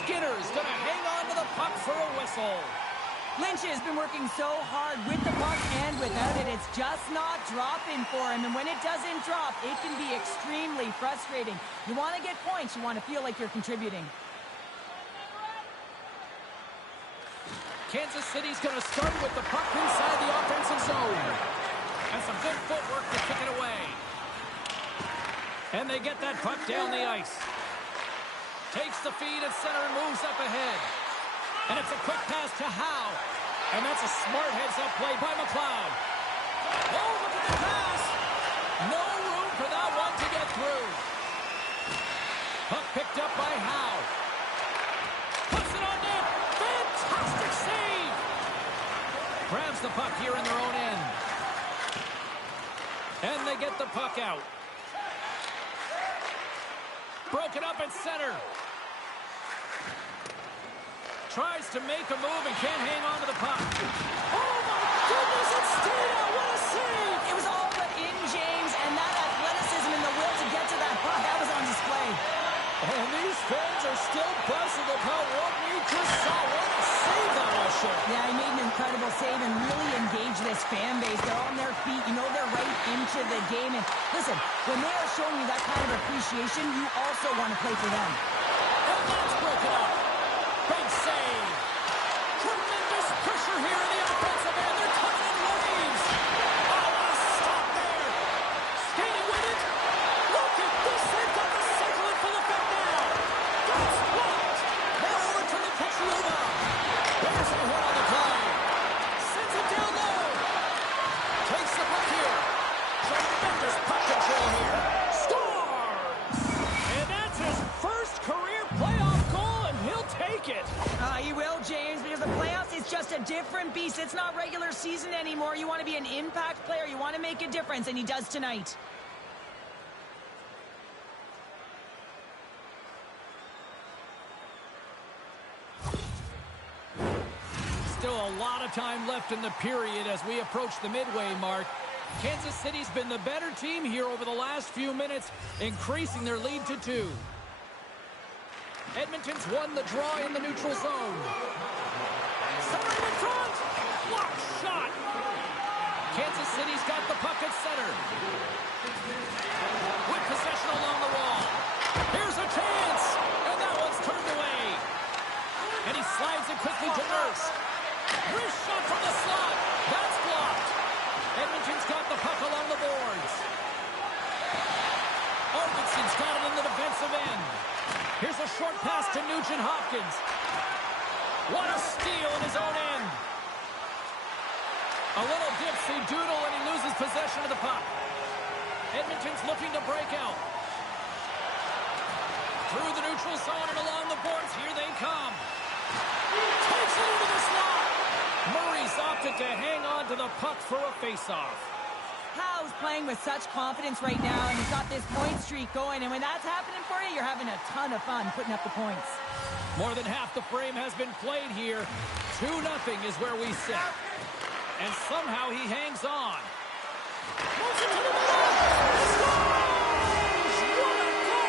Skinner's going to hang on to the puck for a whistle. Lynch has been working so hard with the puck and without it. It's just not dropping for him. And when it doesn't drop, it can be extremely frustrating. You want to get points. You want to feel like you're contributing. Kansas City's going to start with the puck inside the offensive zone. And some good footwork to kick it away. And they get that puck down the ice. Takes the feed at center and moves up ahead. And it's a quick pass to Howe. And that's a smart heads-up play by McLeod. Oh, look at the pass. No room for that one to get through. Puck picked up by Howe. Puts it on net. Fantastic save. Grabs the puck here in their own end. And they get the puck out. Broken up at center. Tries to make a move and can't hang on to the puck. Oh, my goodness, it's stayed out. What a save. It was all but in, James, and that athleticism and the will to get to that puck, that was on display. And these fans are still buzzing about what we just saw. What a save that was, Sean. Yeah, he made an incredible save and really engaged this fan base. They're on their feet. You know they're right into the game. And listen, when they are showing you that kind of appreciation, you also want to play for them. And that's broken up. Big save. Tremendous pressure here in the offensive end. They're coming in waves. Oh, what a stop there. Skating with it. Look at this. They've got the cycle in full effect now. That's blocked. Now over to the Petriova. There's a hit on the play. Sends it down low. Takes the puck here. Tremendous puck control here. Scores. And that's his first career playoff goal, and he'll take it. He will, James, because the playoffs is just a different beast. It's not regular season anymore. You want to be an impact player. You want to make a difference, and he does tonight. Still a lot of time left in the period as we approach the midway mark. Kansas City's been the better team here over the last few minutes, increasing their lead to 2. Edmonton's won the draw in the neutral zone. Center in front. Block shot. Kansas City's got the puck at center. With possession along the wall. Here's a chance. And that one's turned away. And he slides it quickly to Nurse. Wrist shot from the slot. That's blocked. Edmonton's got the puck along the boards. Arvidsson's got it in the defensive end. Here's a short pass to Nugent Hopkins. What a steal in his own end. A little dipsy doodle and he loses possession of the puck. Edmonton's looking to break out. Through the neutral zone and along the boards. Here they come. Takes it into the slot. Murray's opted to hang on to the puck for a faceoff. Howe's playing with such confidence right now, and he's got this point streak going. And when that's happening for you, you're having a ton of fun putting up the points. More than half the frame has been played here. 2-0 is where we sit. And somehow he hangs on. Moves it to the middle. Scores! What a goal!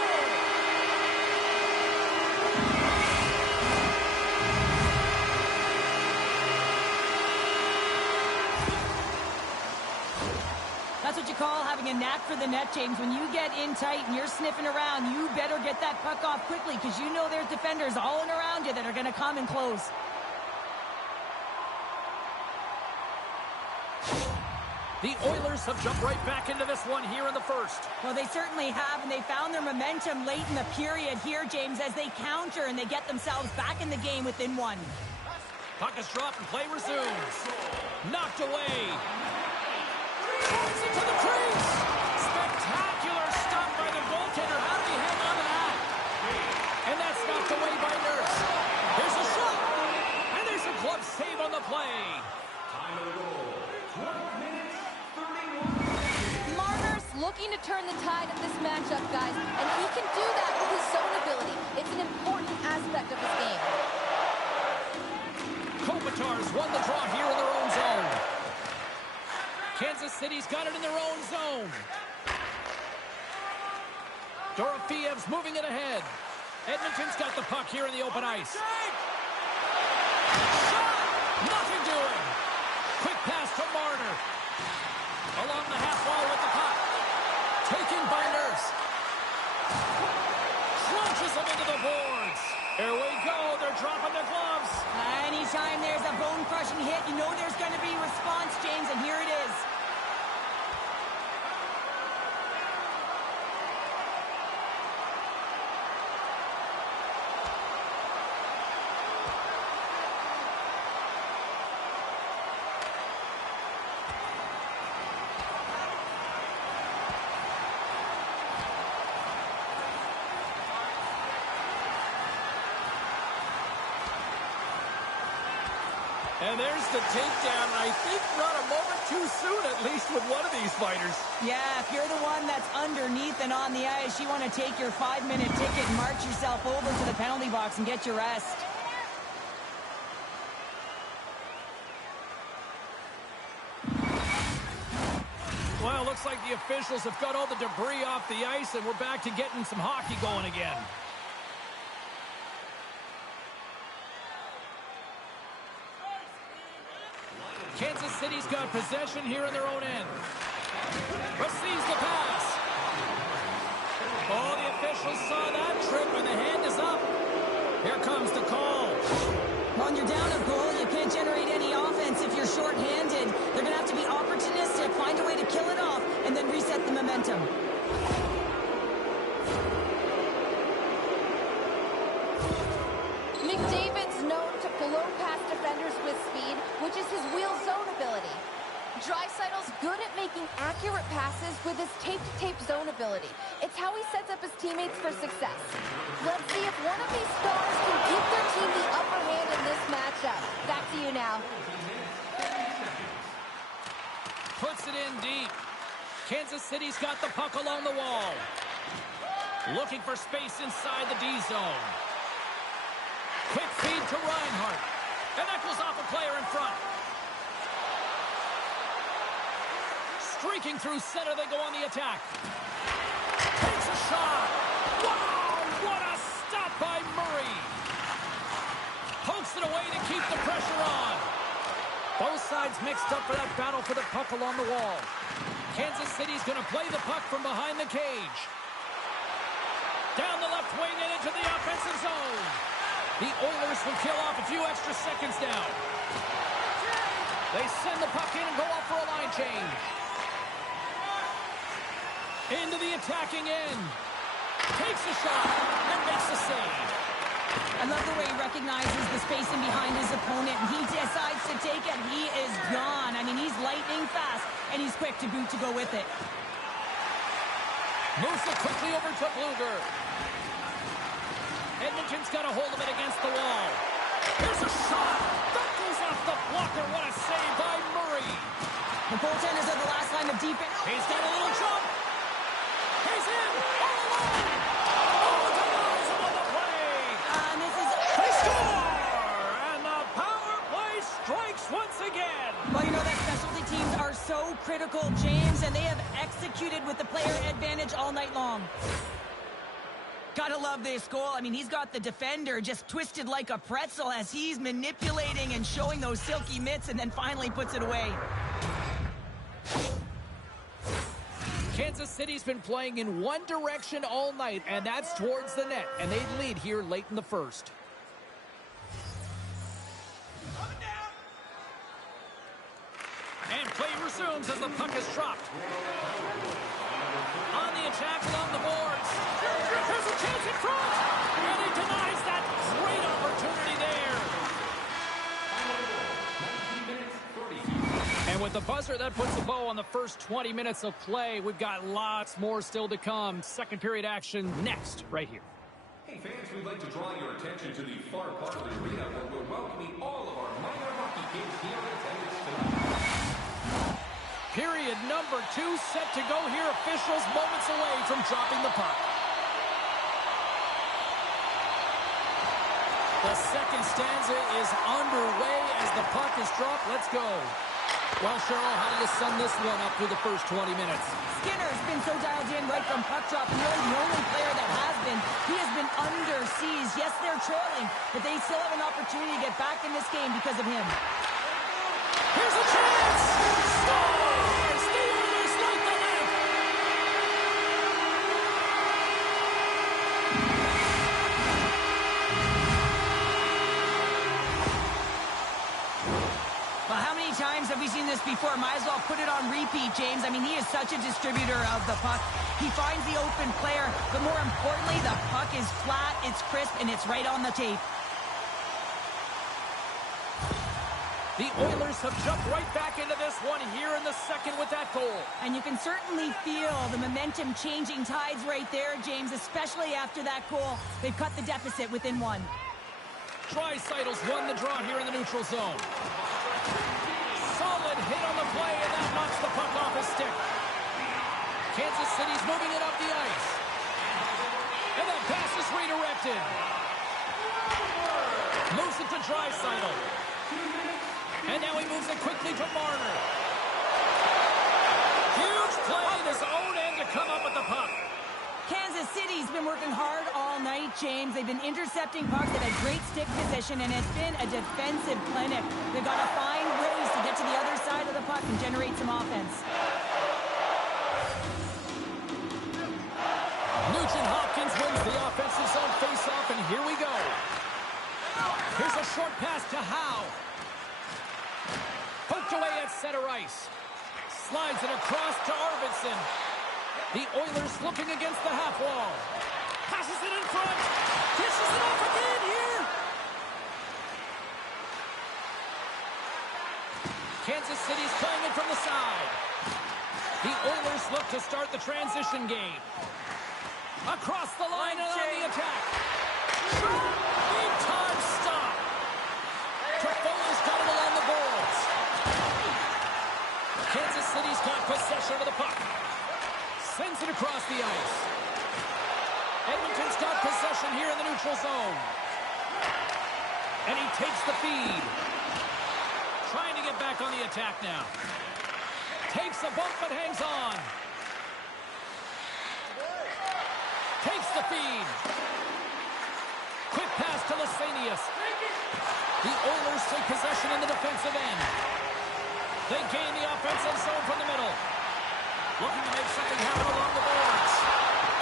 That's what you call having a knack for the net, James. When you get in tight and you're sniffing around, you better get that puck off quickly because you know there's defenders all in around you that are going to come and close. The Oilers have jumped right back into this one here in the first. Well, they certainly have, and they found their momentum late in the period here, James, as they counter and they get themselves back in the game within 1. Puck is dropped and play resumes. Knocked away. Throws it to the crease. Spectacular stop by the goaltender. How did he hang on to that? And that's knocked away by Nurse. Here's a shot. And there's a glove save on the play. Time of the goal. 12 minutes, 31. Marner's looking to turn the tide of this matchup, guys, and he can do that with his zone ability. It's an important aspect of his game. Kopitar's won the draw here in their own zone. Kansas City's got it in their own zone. Dorofiev's moving it ahead. Edmonton's got the puck here in the open ice. Shot! Nothing doing. Quick pass to Marner. Along the half wall with the puck. Taken by Nurse. Crunches them into the boards. Here we go. They're dropping the gloves. Anytime there's a bone-crushing hit, you know there's going to be response, James, and here it is. And there's the takedown. I think not a moment too soon, at least with one of these fighters. Yeah, if you're the one that's underneath and on the ice, you want to take your 5-minute ticket and march yourself over to the penalty box and get your rest. Well, looks like the officials have got all the debris off the ice, and we're back to getting some hockey going again. Kansas City's got possession here in their own end. Receives the pass. Oh, the officials saw that trip, and the hand is up. Here comes the call. When you're down a goal, you can't generate any offense if you're shorthanded. They're going to have to be opportunistic, find a way to kill it off, and then reset the momentum. McDavid's known to blow past defenders with speed, which is his wheel zone ability. Draisaitl's good at making accurate passes with his tape-to-tape zone ability. It's how he sets up his teammates for success. Let's see if one of these stars can give their team the upper hand in this matchup. Back to you now. Puts it in deep. Kansas City's got the puck along the wall. Looking for space inside the D zone. Quick feed to Reinhart. And that goes off a player in front. Streaking through center, they go on the attack. Takes a shot. Wow, what a stop by Murray. Pokes it away to keep the pressure on. Both sides mixed up for that battle for the puck along the wall. Kansas City's going to play the puck from behind the cage. Down the left wing and into the offensive zone. The Oilers will kill off a few extra seconds now. They send the puck in and go up for a line change. Into the attacking end. Takes a shot and makes a save. I love the way he recognizes the spacing behind his opponent, and he decides to take it. He is gone. I mean, he's lightning fast, and he's quick to boot to go with it. Moves it quickly over to Bluger. Edmonton's got a hold of it against the wall. Here's a shot. That goes off the blocker. What a save by Murray. The goaltenders are the last line of defense. He's got a little jump. He's in. All alone. Oh, denies him on the play. This is... They score. And the power play strikes once again. Well, you know that specialty teams are so critical, James, and they have executed with the player advantage all night long. Gotta love this goal. I mean, he's got the defender just twisted like a pretzel as he's manipulating and showing those silky mitts and then finally puts it away. Kansas City's been playing in one direction all night, and that's towards the net, and they lead here late in the first. And play resumes as the puck is dropped. On the attack along the boards. There's a chance in front. And he denies that great opportunity there. And with the buzzer, that puts a bow on the first 20 minutes of play. We've got lots more still to come. Second period action next, right here. Hey fans, we'd like to draw your attention to the far part of the arena where we're welcoming all of our minor hockey kids here in attendance tonight. Period number 2 set to go here. Officials moments away from dropping the puck. The second stanza is underway as the puck is dropped. Let's go. Well, Cheryl, how do you sum this one up through the first 20 minutes? Skinner's been so dialed in right from puck drop, and really the only player that has been. He has been under siege. Yes, they're trailing, but they still have an opportunity to get back in this game because of him. Here's a chance! Scores! The Oilers light the net! Well, how many times have we seen this before? Might as well put it on repeat, James. I mean, he is such a distributor of the puck. He finds the open player, but more importantly, the puck is flat, it's crisp, and it's right on the tape. The Oilers have jumped right back into this one here in the second with that goal. And you can certainly feel the momentum changing tides right there, James, especially after that goal. They've cut the deficit within one. Draisaitl won the draw here in the neutral zone. Solid hit on the play, and that knocks the puck off his stick. Kansas City's moving it up the ice. And that pass is redirected. Moves it to Draisaitl. And now he moves it quickly to Marner. Huge play in his own end to come up with the puck. Kansas City's been working hard all night, James. They've been intercepting pucks. They've had great stick position, and it's been a defensive clinic. They've got to find ways to get to the other side of the puck and generate some offense. Nugent Hopkins wins the offensive zone faceoff, and here we go. Here's a short pass to Howe. Poked away at center ice. Slides it across to Arvidsson. The Oilers looking against the half wall. Passes it in front. Dishes it off again here. Kansas City's playing it from the side. The Oilers look to start the transition game. Across the line and on the attack. Big time stop. Toffola's got it along the boards. Kansas City's got possession of the puck. Sends it across the ice. Edmonton's got possession here in the neutral zone. And he takes the feed. Trying to get back on the attack now. Takes a bump but hangs on. Takes the feed. Quick pass to Lysanias. The Oilers take possession in the defensive end. They gain the offensive zone from the middle. Looking to make something happen along the boards.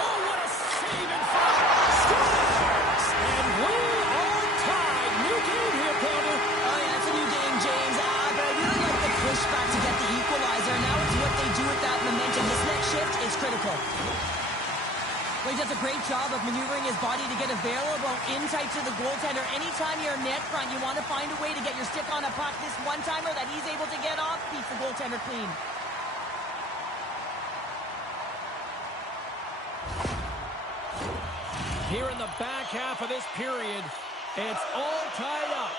Oh, what a save in front. Scores! And we are tied. New game here, Pounder. Oh, yeah, it's a new game, James. But I really like the pushback to get the equalizer. Now it's what they do with that momentum. This next shift is critical. Well, he does a great job of maneuvering his body to get available in tight to the goaltender. Anytime you're net front, you want to find a way to get your stick on a puck. This one-timer that he's able to get off keeps the goaltender clean. Here in the back half of this period, it's all tied up.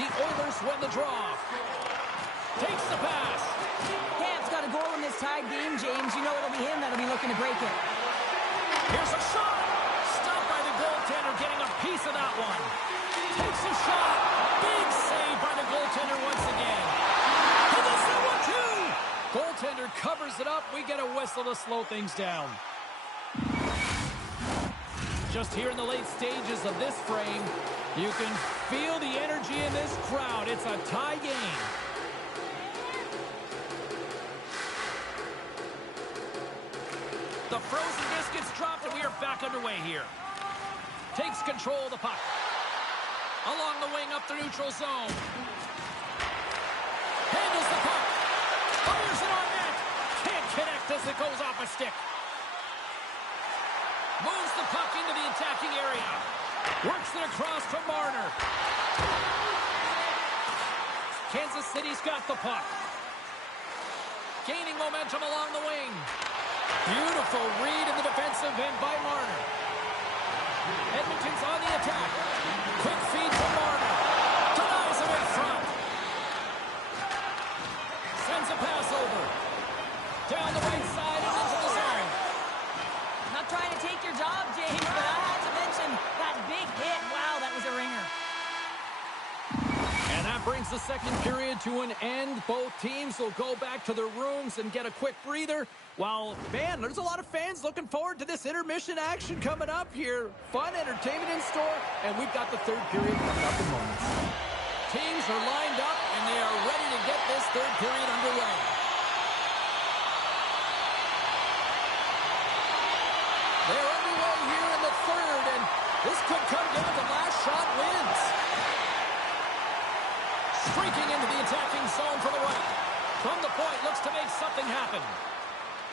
The Oilers win the draw. Takes the pass. Camp's got a goal in this tied game, James. You know it'll be him that'll be looking to break it. Here's a shot. Stopped by the goaltender, getting a piece of that one. Takes a shot. Big save by the goaltender once again. He gets that one too. Goaltender covers it up. We get a whistle to slow things down. Just here in the late stages of this frame, you can feel the energy in this crowd. It's a tie game. The frozen biscuits dropped, and we are back underway here. Takes control of the puck. Along the wing, up the neutral zone. Handles the puck. Fires it on net. Can't connect as it goes off a stick. Moves the puck into the attacking area. Works it across to Marner. Kansas City's got the puck. Gaining momentum along the wing. Beautiful read in the defensive end by Marner. Edmonton's on the attack. Quick feed to Marner. Denies him in front. Sends a pass over. Down the right side and into the zone. Not trying to take your job, James, but I have to mention that big hit. Wow, that was a ringer. And that brings the second period to an end. Both teams will go back to their rooms and get a quick breather. While, man, there's a lot of fans looking forward to this intermission action coming up here. Fun entertainment in store, and we've got the third period coming up in moments. Teams are lined up, and they are ready to get this third period underway. They're underway here in the third, and this could come down to last shot wins. Streaking into the attacking zone from the right. From the point, looks to make something happen.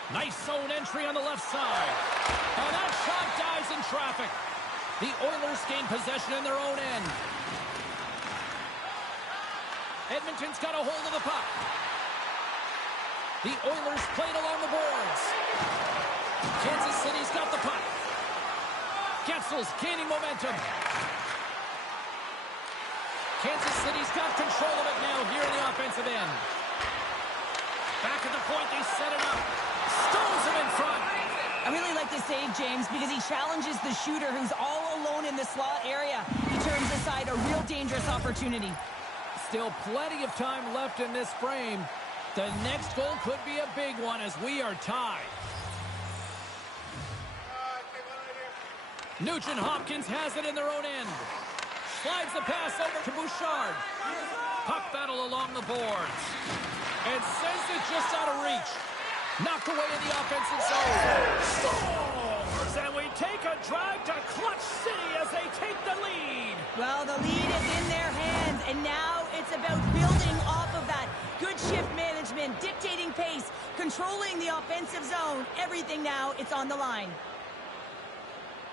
Nice zone entry on the left side. And that shot dies in traffic. The Oilers gain possession in their own end. Edmonton's got a hold of the puck. The Oilers played along the boards. Kansas City's got the puck. Getzel's gaining momentum. Kansas City's got control of it now here in the offensive end. Back at the point, they set it up. Stones him in front. I really like this save, James, because he challenges the shooter who's all alone in the slot area. He turns aside a real dangerous opportunity. Still plenty of time left in this frame. The next goal could be a big one as we are tied. Nugent Hopkins has it in their own end. Slides the pass over to Bouchard. Puck battle along the boards. And sends it just out of reach. Knocked away in the offensive zone. Scores! And we take a drive to Clutch City as they take the lead. Well, the lead is in their hands, and now it's about building off of that. Good shift management, dictating pace, controlling the offensive zone. Everything now, it's on the line.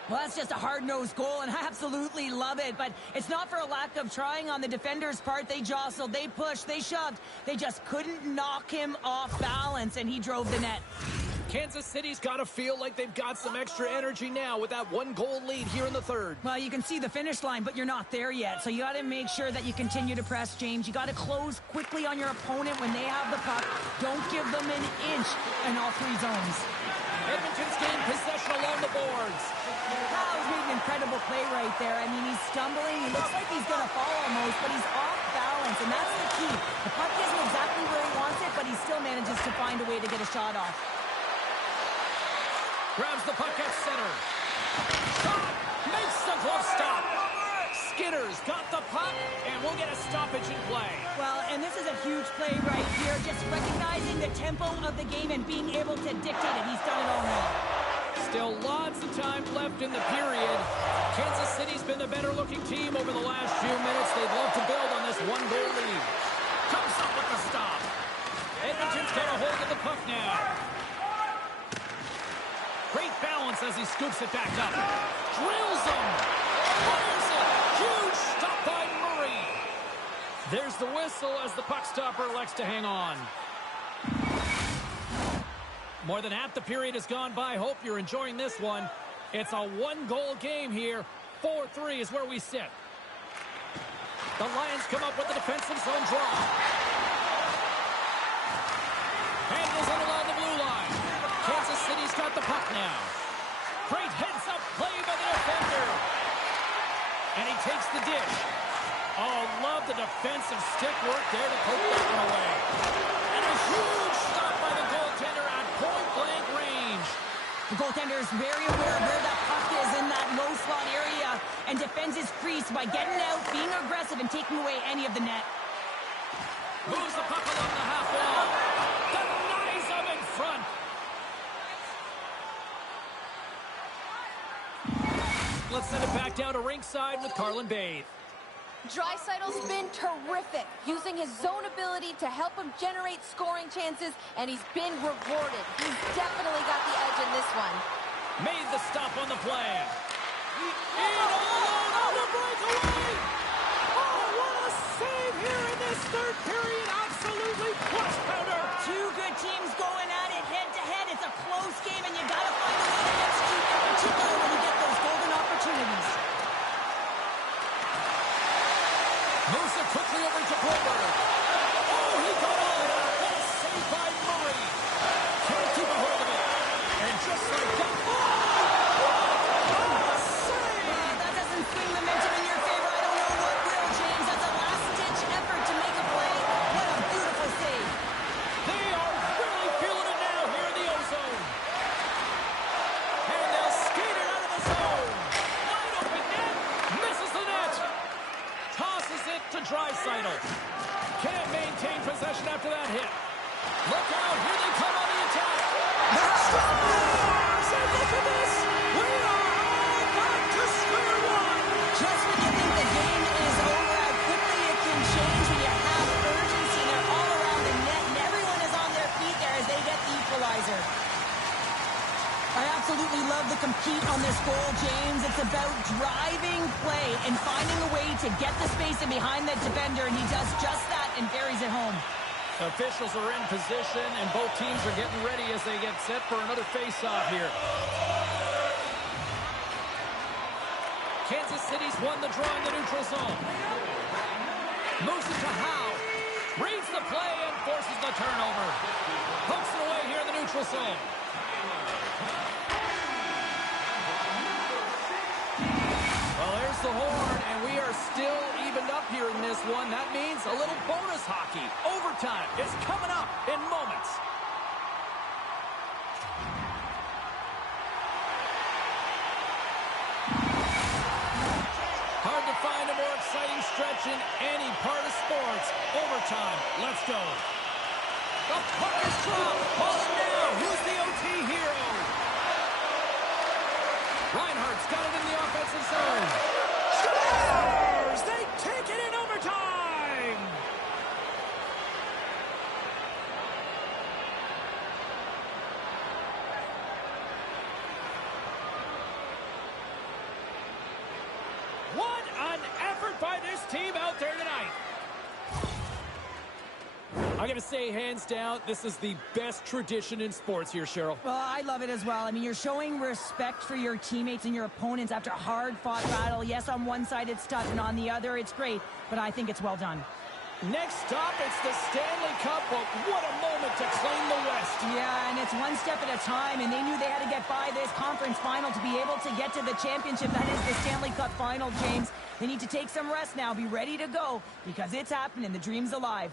Well, that's just a hard-nosed goal, and I absolutely love it. But it's not for a lack of trying on the defender's part. They jostled, they pushed, they shoved. They just couldn't knock him off balance, and he drove the net. Kansas City's got to feel like they've got some extra energy now with that one-goal lead here in the third. Well, you can see the finish line, but you're not there yet. So you got to make sure that you continue to press, James. You got to close quickly on your opponent when they have the puck. Don't give them an inch in all three zones. Edmonton's gained possession along the boards. Howe's made an incredible play right there. I mean, he's stumbling. He looks like he's going to fall almost, but he's off balance, and that's the key. The puck isn't exactly where he wants it, but he still manages to find a way to get a shot off. Grabs the puck at center. Shot! Makes the glove stop. Skinner's got the puck, and we'll get a stoppage in play. Well, and this is a huge play right here, just recognizing the tempo of the game and being able to dictate it. He's done it all now. Still lots of time left in the period. Kansas City's been the better-looking team over the last few minutes. They'd love to build on this one-goal lead. Comes up with the stop. Edmonton's got a hold of the puck now. Great balance as he scoops it back up. Drills him. Fires it. Huge stop by Murray. There's the whistle as the puck stopper elects to hang on. More than half the period has gone by. Hope you're enjoying this one. It's a one-goal game here. 4-3 is where we sit. The Lions come up with the defensive zone draw. Handles it along the blue line. Kansas City's got the puck now. Great heads-up play by the defender. And he takes the dish. Oh, love the defensive stick work there to poke that one away. And a huge stop by the goaltender at point-blank range. The goaltender is very aware of where that puck is in that low slot area and defends his crease by getting out, being aggressive, and taking away any of the net. Moves the puck along the half wall. Denies him in front. Let's send it back down to ringside with Carlin Bathe. Draisaitl's been terrific, using his zone ability to help him generate scoring chances, and he's been rewarded. He's definitely got the edge in this one. Made the stop on the play. In alone on the breakaway. Oh, what a save here in this third period. Absolutely clutch pounder. Two good teams going at it head-to-head. It's a close game, and you got to find a way to execute, particularly when you get those golden opportunities. Moves it quickly over to Broberg. Oh, he got all of that. What a save by Murray. Can't keep a hold of it. And just like that. Oh, what a save. That doesn't swing the momentum in your favor. I don't know what will, James. That's a last-ditch effort to make a play. What a beautiful save. They are really feeling it now here in the O-Zone. And they'll skate it out of the zone. Wide open net. Misses the net. Tosses it to Draisaitl. Can't maintain possession after that hit. Look out. Here they come on the attack. Stars! And look at this. We are all back to square one. Just when you think the game is over, how quickly it can change when you have urgency. They're all around the net, and everyone is on their feet there as they get the equalizer. I absolutely love the compete on this goal, James. It's about driving play and finding a way to get the space in behind the defender, and he does just that and buries it home. Officials are in position, and both teams are getting ready as they get set for another face-off here. Kansas City's won the draw in the neutral zone. Moves it to Howe. Reads the play and forces the turnover. Pokes it away here in the neutral zone. Well, there's the horn, and we are still evened up here in this one. That means a little bonus hockey. Overtime is coming up in moments. Hard to find a more exciting stretch in any part of sports. Overtime. Let's go. The puck is dropped. Ball now. Who's the OT hero? Reinhardt's got it in the offensive zone. Scores! They take it in overtime! What an effort by this team out there tonight. I'm going to say hands down, this is the best tradition in sports here, Cheryl. Well, I love it as well. I mean, you're showing respect for your teammates and your opponents after a hard-fought battle. Yes, on one side it's tough, and on the other it's great, but I think it's well done. Next stop, it's the Stanley Cup, but what a moment to claim the West. Yeah, and it's one one step at a time, and they knew they had to get by this conference final to be able to get to the championship. That is the Stanley Cup final, James. They need to take some rest now, be ready to go, because it's happening. The dream's alive.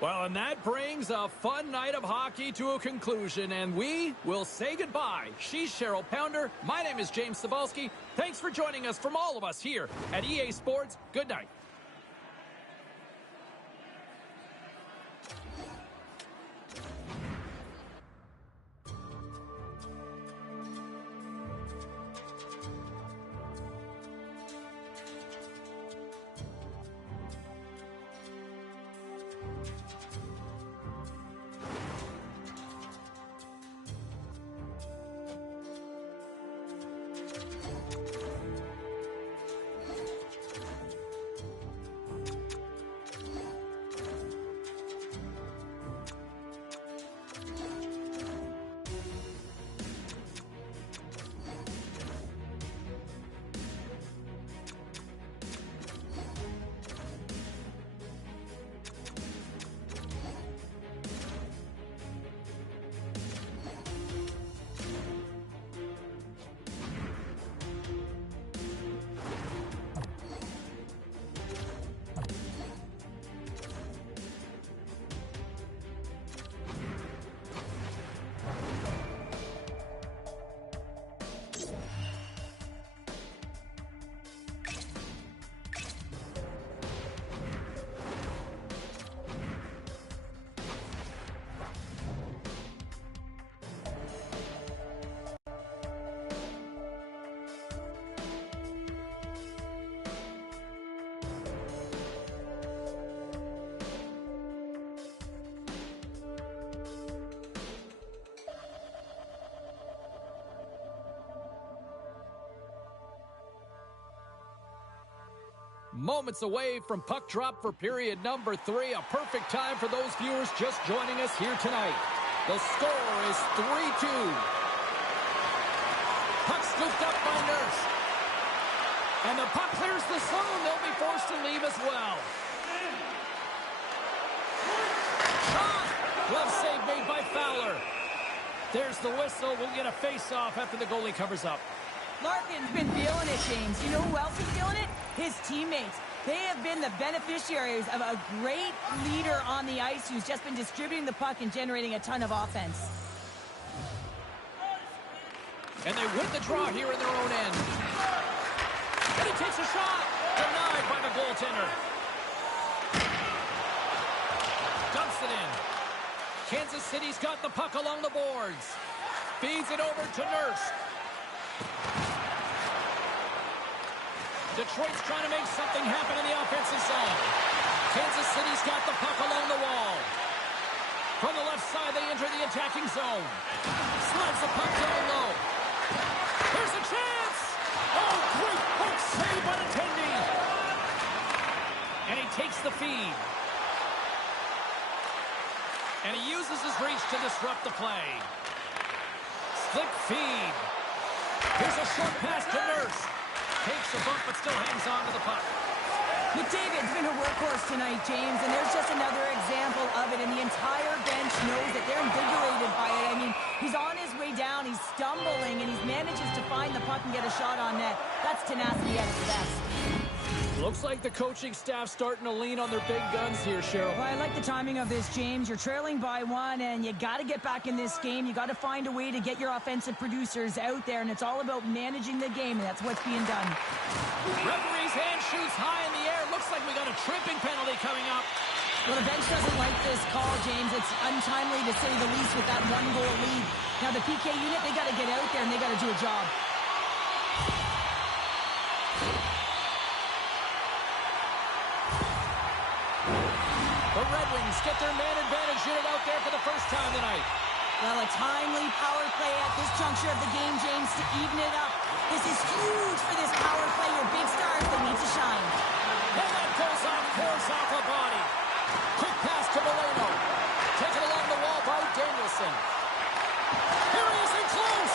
Well, and that brings a fun night of hockey to a conclusion, and we will say goodbye. She's Cheryl Pounder. My name is James Cebulski. Thanks for joining us from all of us here at EA Sports. Good night. Moments away from puck drop for period number 3. A perfect time for those viewers just joining us here tonight. The score is 3-2. Puck scooped up by Nurse. And the puck clears the zone. They'll be forced to leave as well. Shot! Glove save made by Fowler. There's the whistle. We'll get a face-off after the goalie covers up. Larkin's been feeling it, James. You know who else is feeling it? His teammates. They have been the beneficiaries of a great leader on the ice who's just been distributing the puck and generating a ton of offense. And they win the draw here in their own end. And he takes a shot. Denied by the goaltender. Dumps it in. Kansas City's got the puck along the boards. Feeds it over to Nurse. Detroit's trying to make something happen in the offensive zone. Kansas City's got the puck along the wall. From the left side, they enter the attacking zone. Slides the puck down low. Here's a chance! Oh, great puck save by the Tendy. And he takes the feed. And he uses his reach to disrupt the play. Slick feed. Here's a short pass to Nurse. Takes a bump, but still hangs on to the puck. McDavid's been a workhorse tonight, James, and there's just another example of it, and the entire bench knows that they're invigorated by it. I mean, he's on his way down, he's stumbling, and he manages to find the puck and get a shot on net. That's tenacity at its best. Looks like the coaching staff starting to lean on their big guns here, Cheryl. Well, I like the timing of this, James. You're trailing by 1, and you got to get back in this game. You got to find a way to get your offensive producers out there, and it's all about managing the game, and that's what's being done. Referee's hand shoots high in the air. Looks like we got a tripping penalty coming up. Well, the bench doesn't like this call, James. It's untimely to say the least with that 1-goal lead. Now, the PK unit, they got to get out there, and they got to do a job. The Red Wings get their man advantage unit out there for the first time tonight. Well, a timely power play at this juncture of the game, James, to even it up. This is huge for this power play. Your big stars, they need to shine. And that goes off, pours off a body. Quick pass to Moreno. Taken along the wall by Danielson. Here he is in close.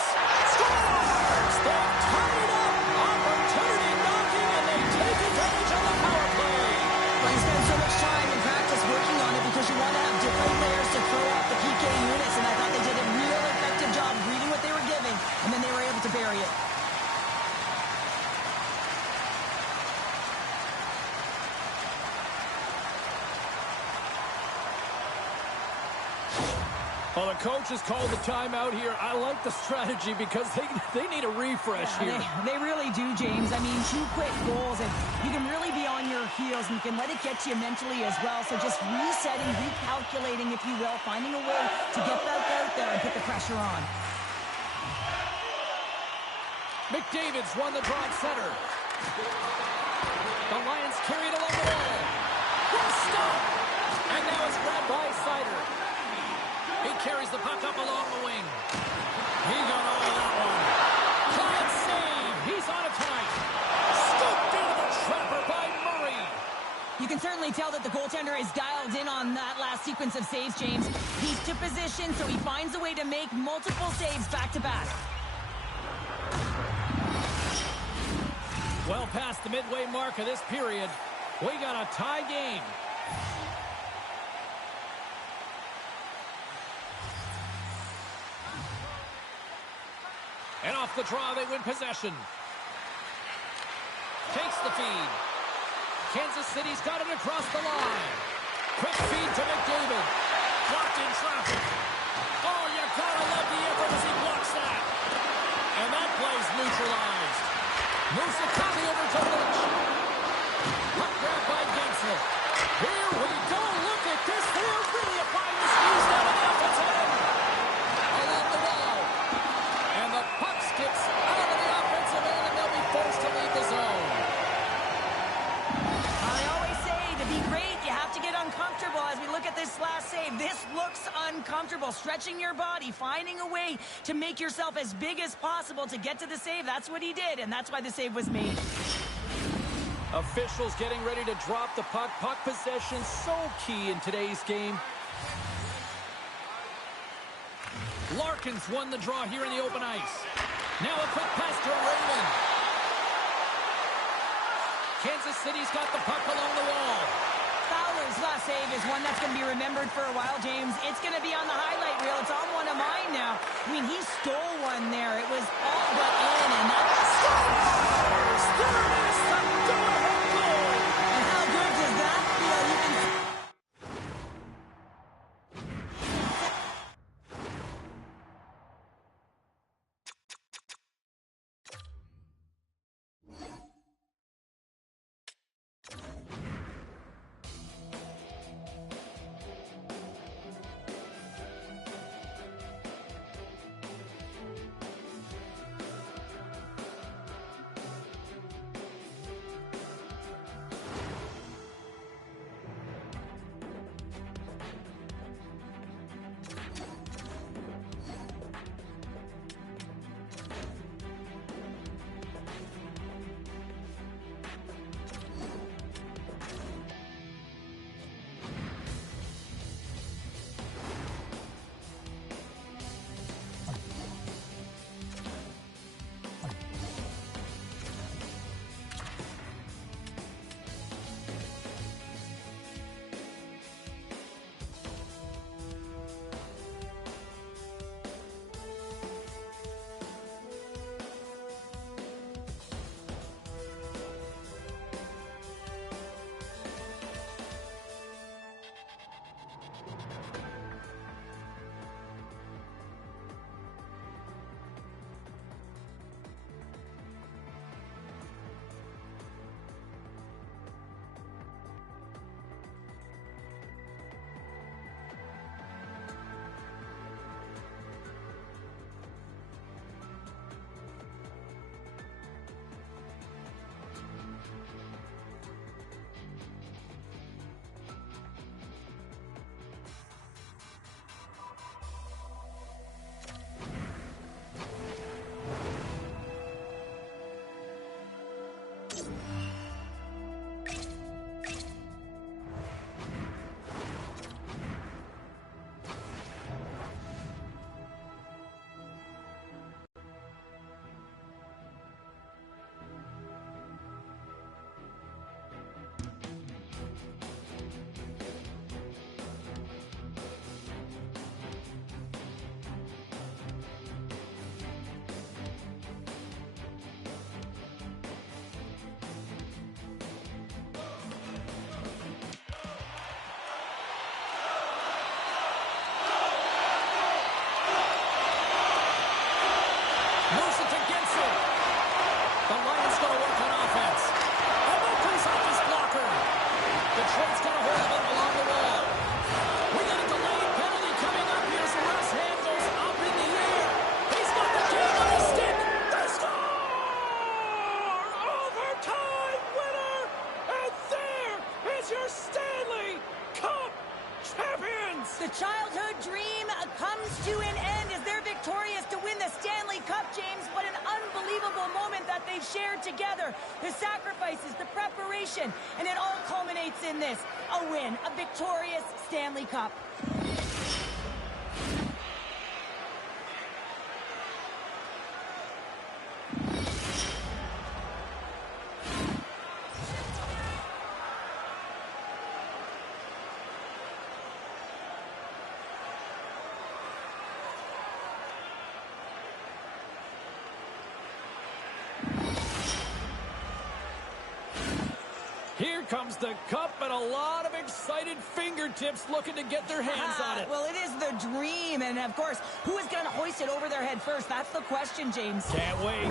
Scores! They've tied it up. Opportunity knocking, and they take advantage of the power play. Well, you spend so much time in practice working on it because you want to have different players to throw off the PK units, and I thought they did it real effectively Well, the coach has called the timeout here. I like the strategy because they need a refresh here. They really do, James. I mean, 2 quick goals, and you can really be on your heels, and you can let it get to you mentally as well. So just resetting, recalculating, if you will, finding a way to get back out there and put the pressure on. McDavid's won the draw at center. The Lions carry it along the wall. What a stop! And now it's grabbed by Sider. He carries the puck up along the wing. He got all of that one. Client save. He's on it tonight. Scooped into the trapper by Murray. You can certainly tell that the goaltender is dialed in on that last sequence of saves, James. He's to position, so he finds a way to make multiple saves back-to-back. Well past the midway mark of this period, we got a tie game. And off the draw, they win possession. Takes the feed. Kansas City's got it across the line. Quick feed to McDavid. Blocked in traffic. Oh, you gotta love the effort as he blocks that. And that play's neutralized. Moves the copy over to Lynch. Puck grab by Gensel. Here we go. Look at this. They're really applying the squeeze down on the offensive end. Along the wall. And the puck skips out of the offensive end, and they'll be forced to leave the zone. I always say, to be great, you have to get uncomfortable. As we look at this last save, this looks uncomfortable. Stretching your body, finding a way to make yourself as big as possible to get to the save. That's what he did, and that's why the save was made. Officials getting ready to drop the puck. Puck possession so key in today's game. Larkin's won the draw here in the open ice. Now a quick pass to Raymond. Kansas City's got the puck along the wall. Fowler's last save is one that's going to be remembered for a while, James. It's going to be on the highlight reel. It's on one of mine now. I mean, he stole one there. It was all but in, and that scores! There it is, the go-ahead goal! And how good does that feel? You can... wins. The childhood dream comes to an end as they're victorious to win the Stanley Cup, James. What an unbelievable moment that they've shared together. The sacrifices, the preparation, and it all culminates in this. A win, a victorious Stanley Cup. Here comes the cup and a lot of excited fingertips looking to get their hands on it. Well, it is the dream, and of course, who is going to hoist it over their head first? That's the question, James. Can't wait.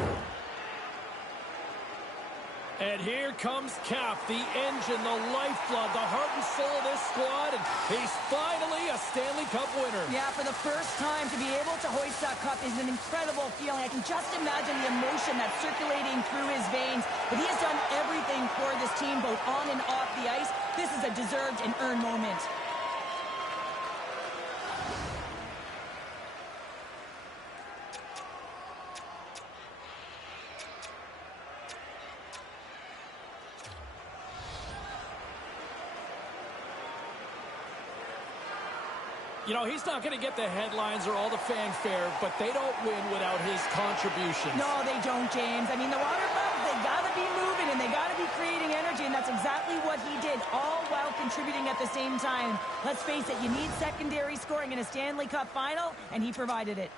And here comes Cap, the engine, the lifeblood, the heart and soul of this squad, and he's finally a Stanley Cup winner. Yeah, for the first time to be able to hoist that cup is an incredible feeling. I can just imagine the emotion that's circulating through his veins. But he has done everything for this team, both on and off the ice. This is a deserved and earned moment. You know, he's not going to get the headlines or all the fanfare, but they don't win without his contributions. No, they don't, James. I mean, the water bugs, they got to be moving and they got to be creating energy, and that's exactly what he did, all while contributing at the same time. Let's face it, you need secondary scoring in a Stanley Cup final, and he provided it.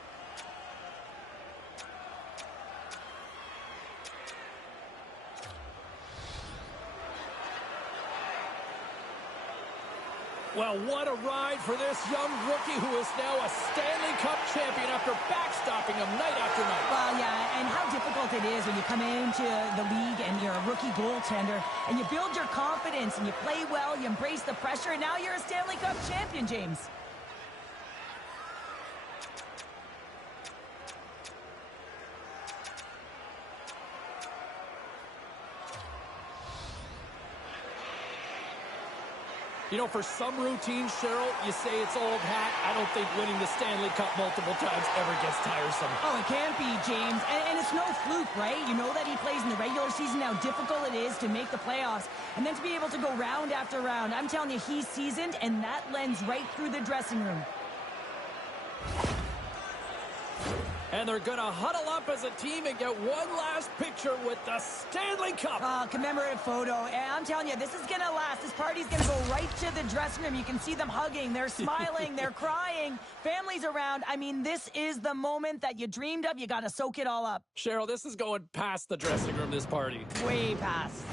Well, what a ride for this young rookie who is now a Stanley Cup champion after backstopping him night after night. Well, yeah, and how difficult it is when you come into the league and you're a rookie goaltender and you build your confidence and you play well, you embrace the pressure, and now you're a Stanley Cup champion, James. You know, for some routines, Cheryl, you say it's old hat. I don't think winning the Stanley Cup multiple times ever gets tiresome. Oh, it can't be, James. And it's no fluke, right? You know that he plays in the regular season, how difficult it is to make the playoffs. And then to be able to go round after round. I'm telling you, he's seasoned, and that lends right through the dressing room. And they're going to huddle up as a team and get one last picture with the Stanley Cup. Commemorative photo. And I'm telling you, this is going to last. This party's going to go right to the dressing room. You can see them hugging. They're smiling. They're crying. Families around. I mean, this is the moment that you dreamed of. You got to soak it all up. Cheryl, this is going past the dressing room, this party. Way past.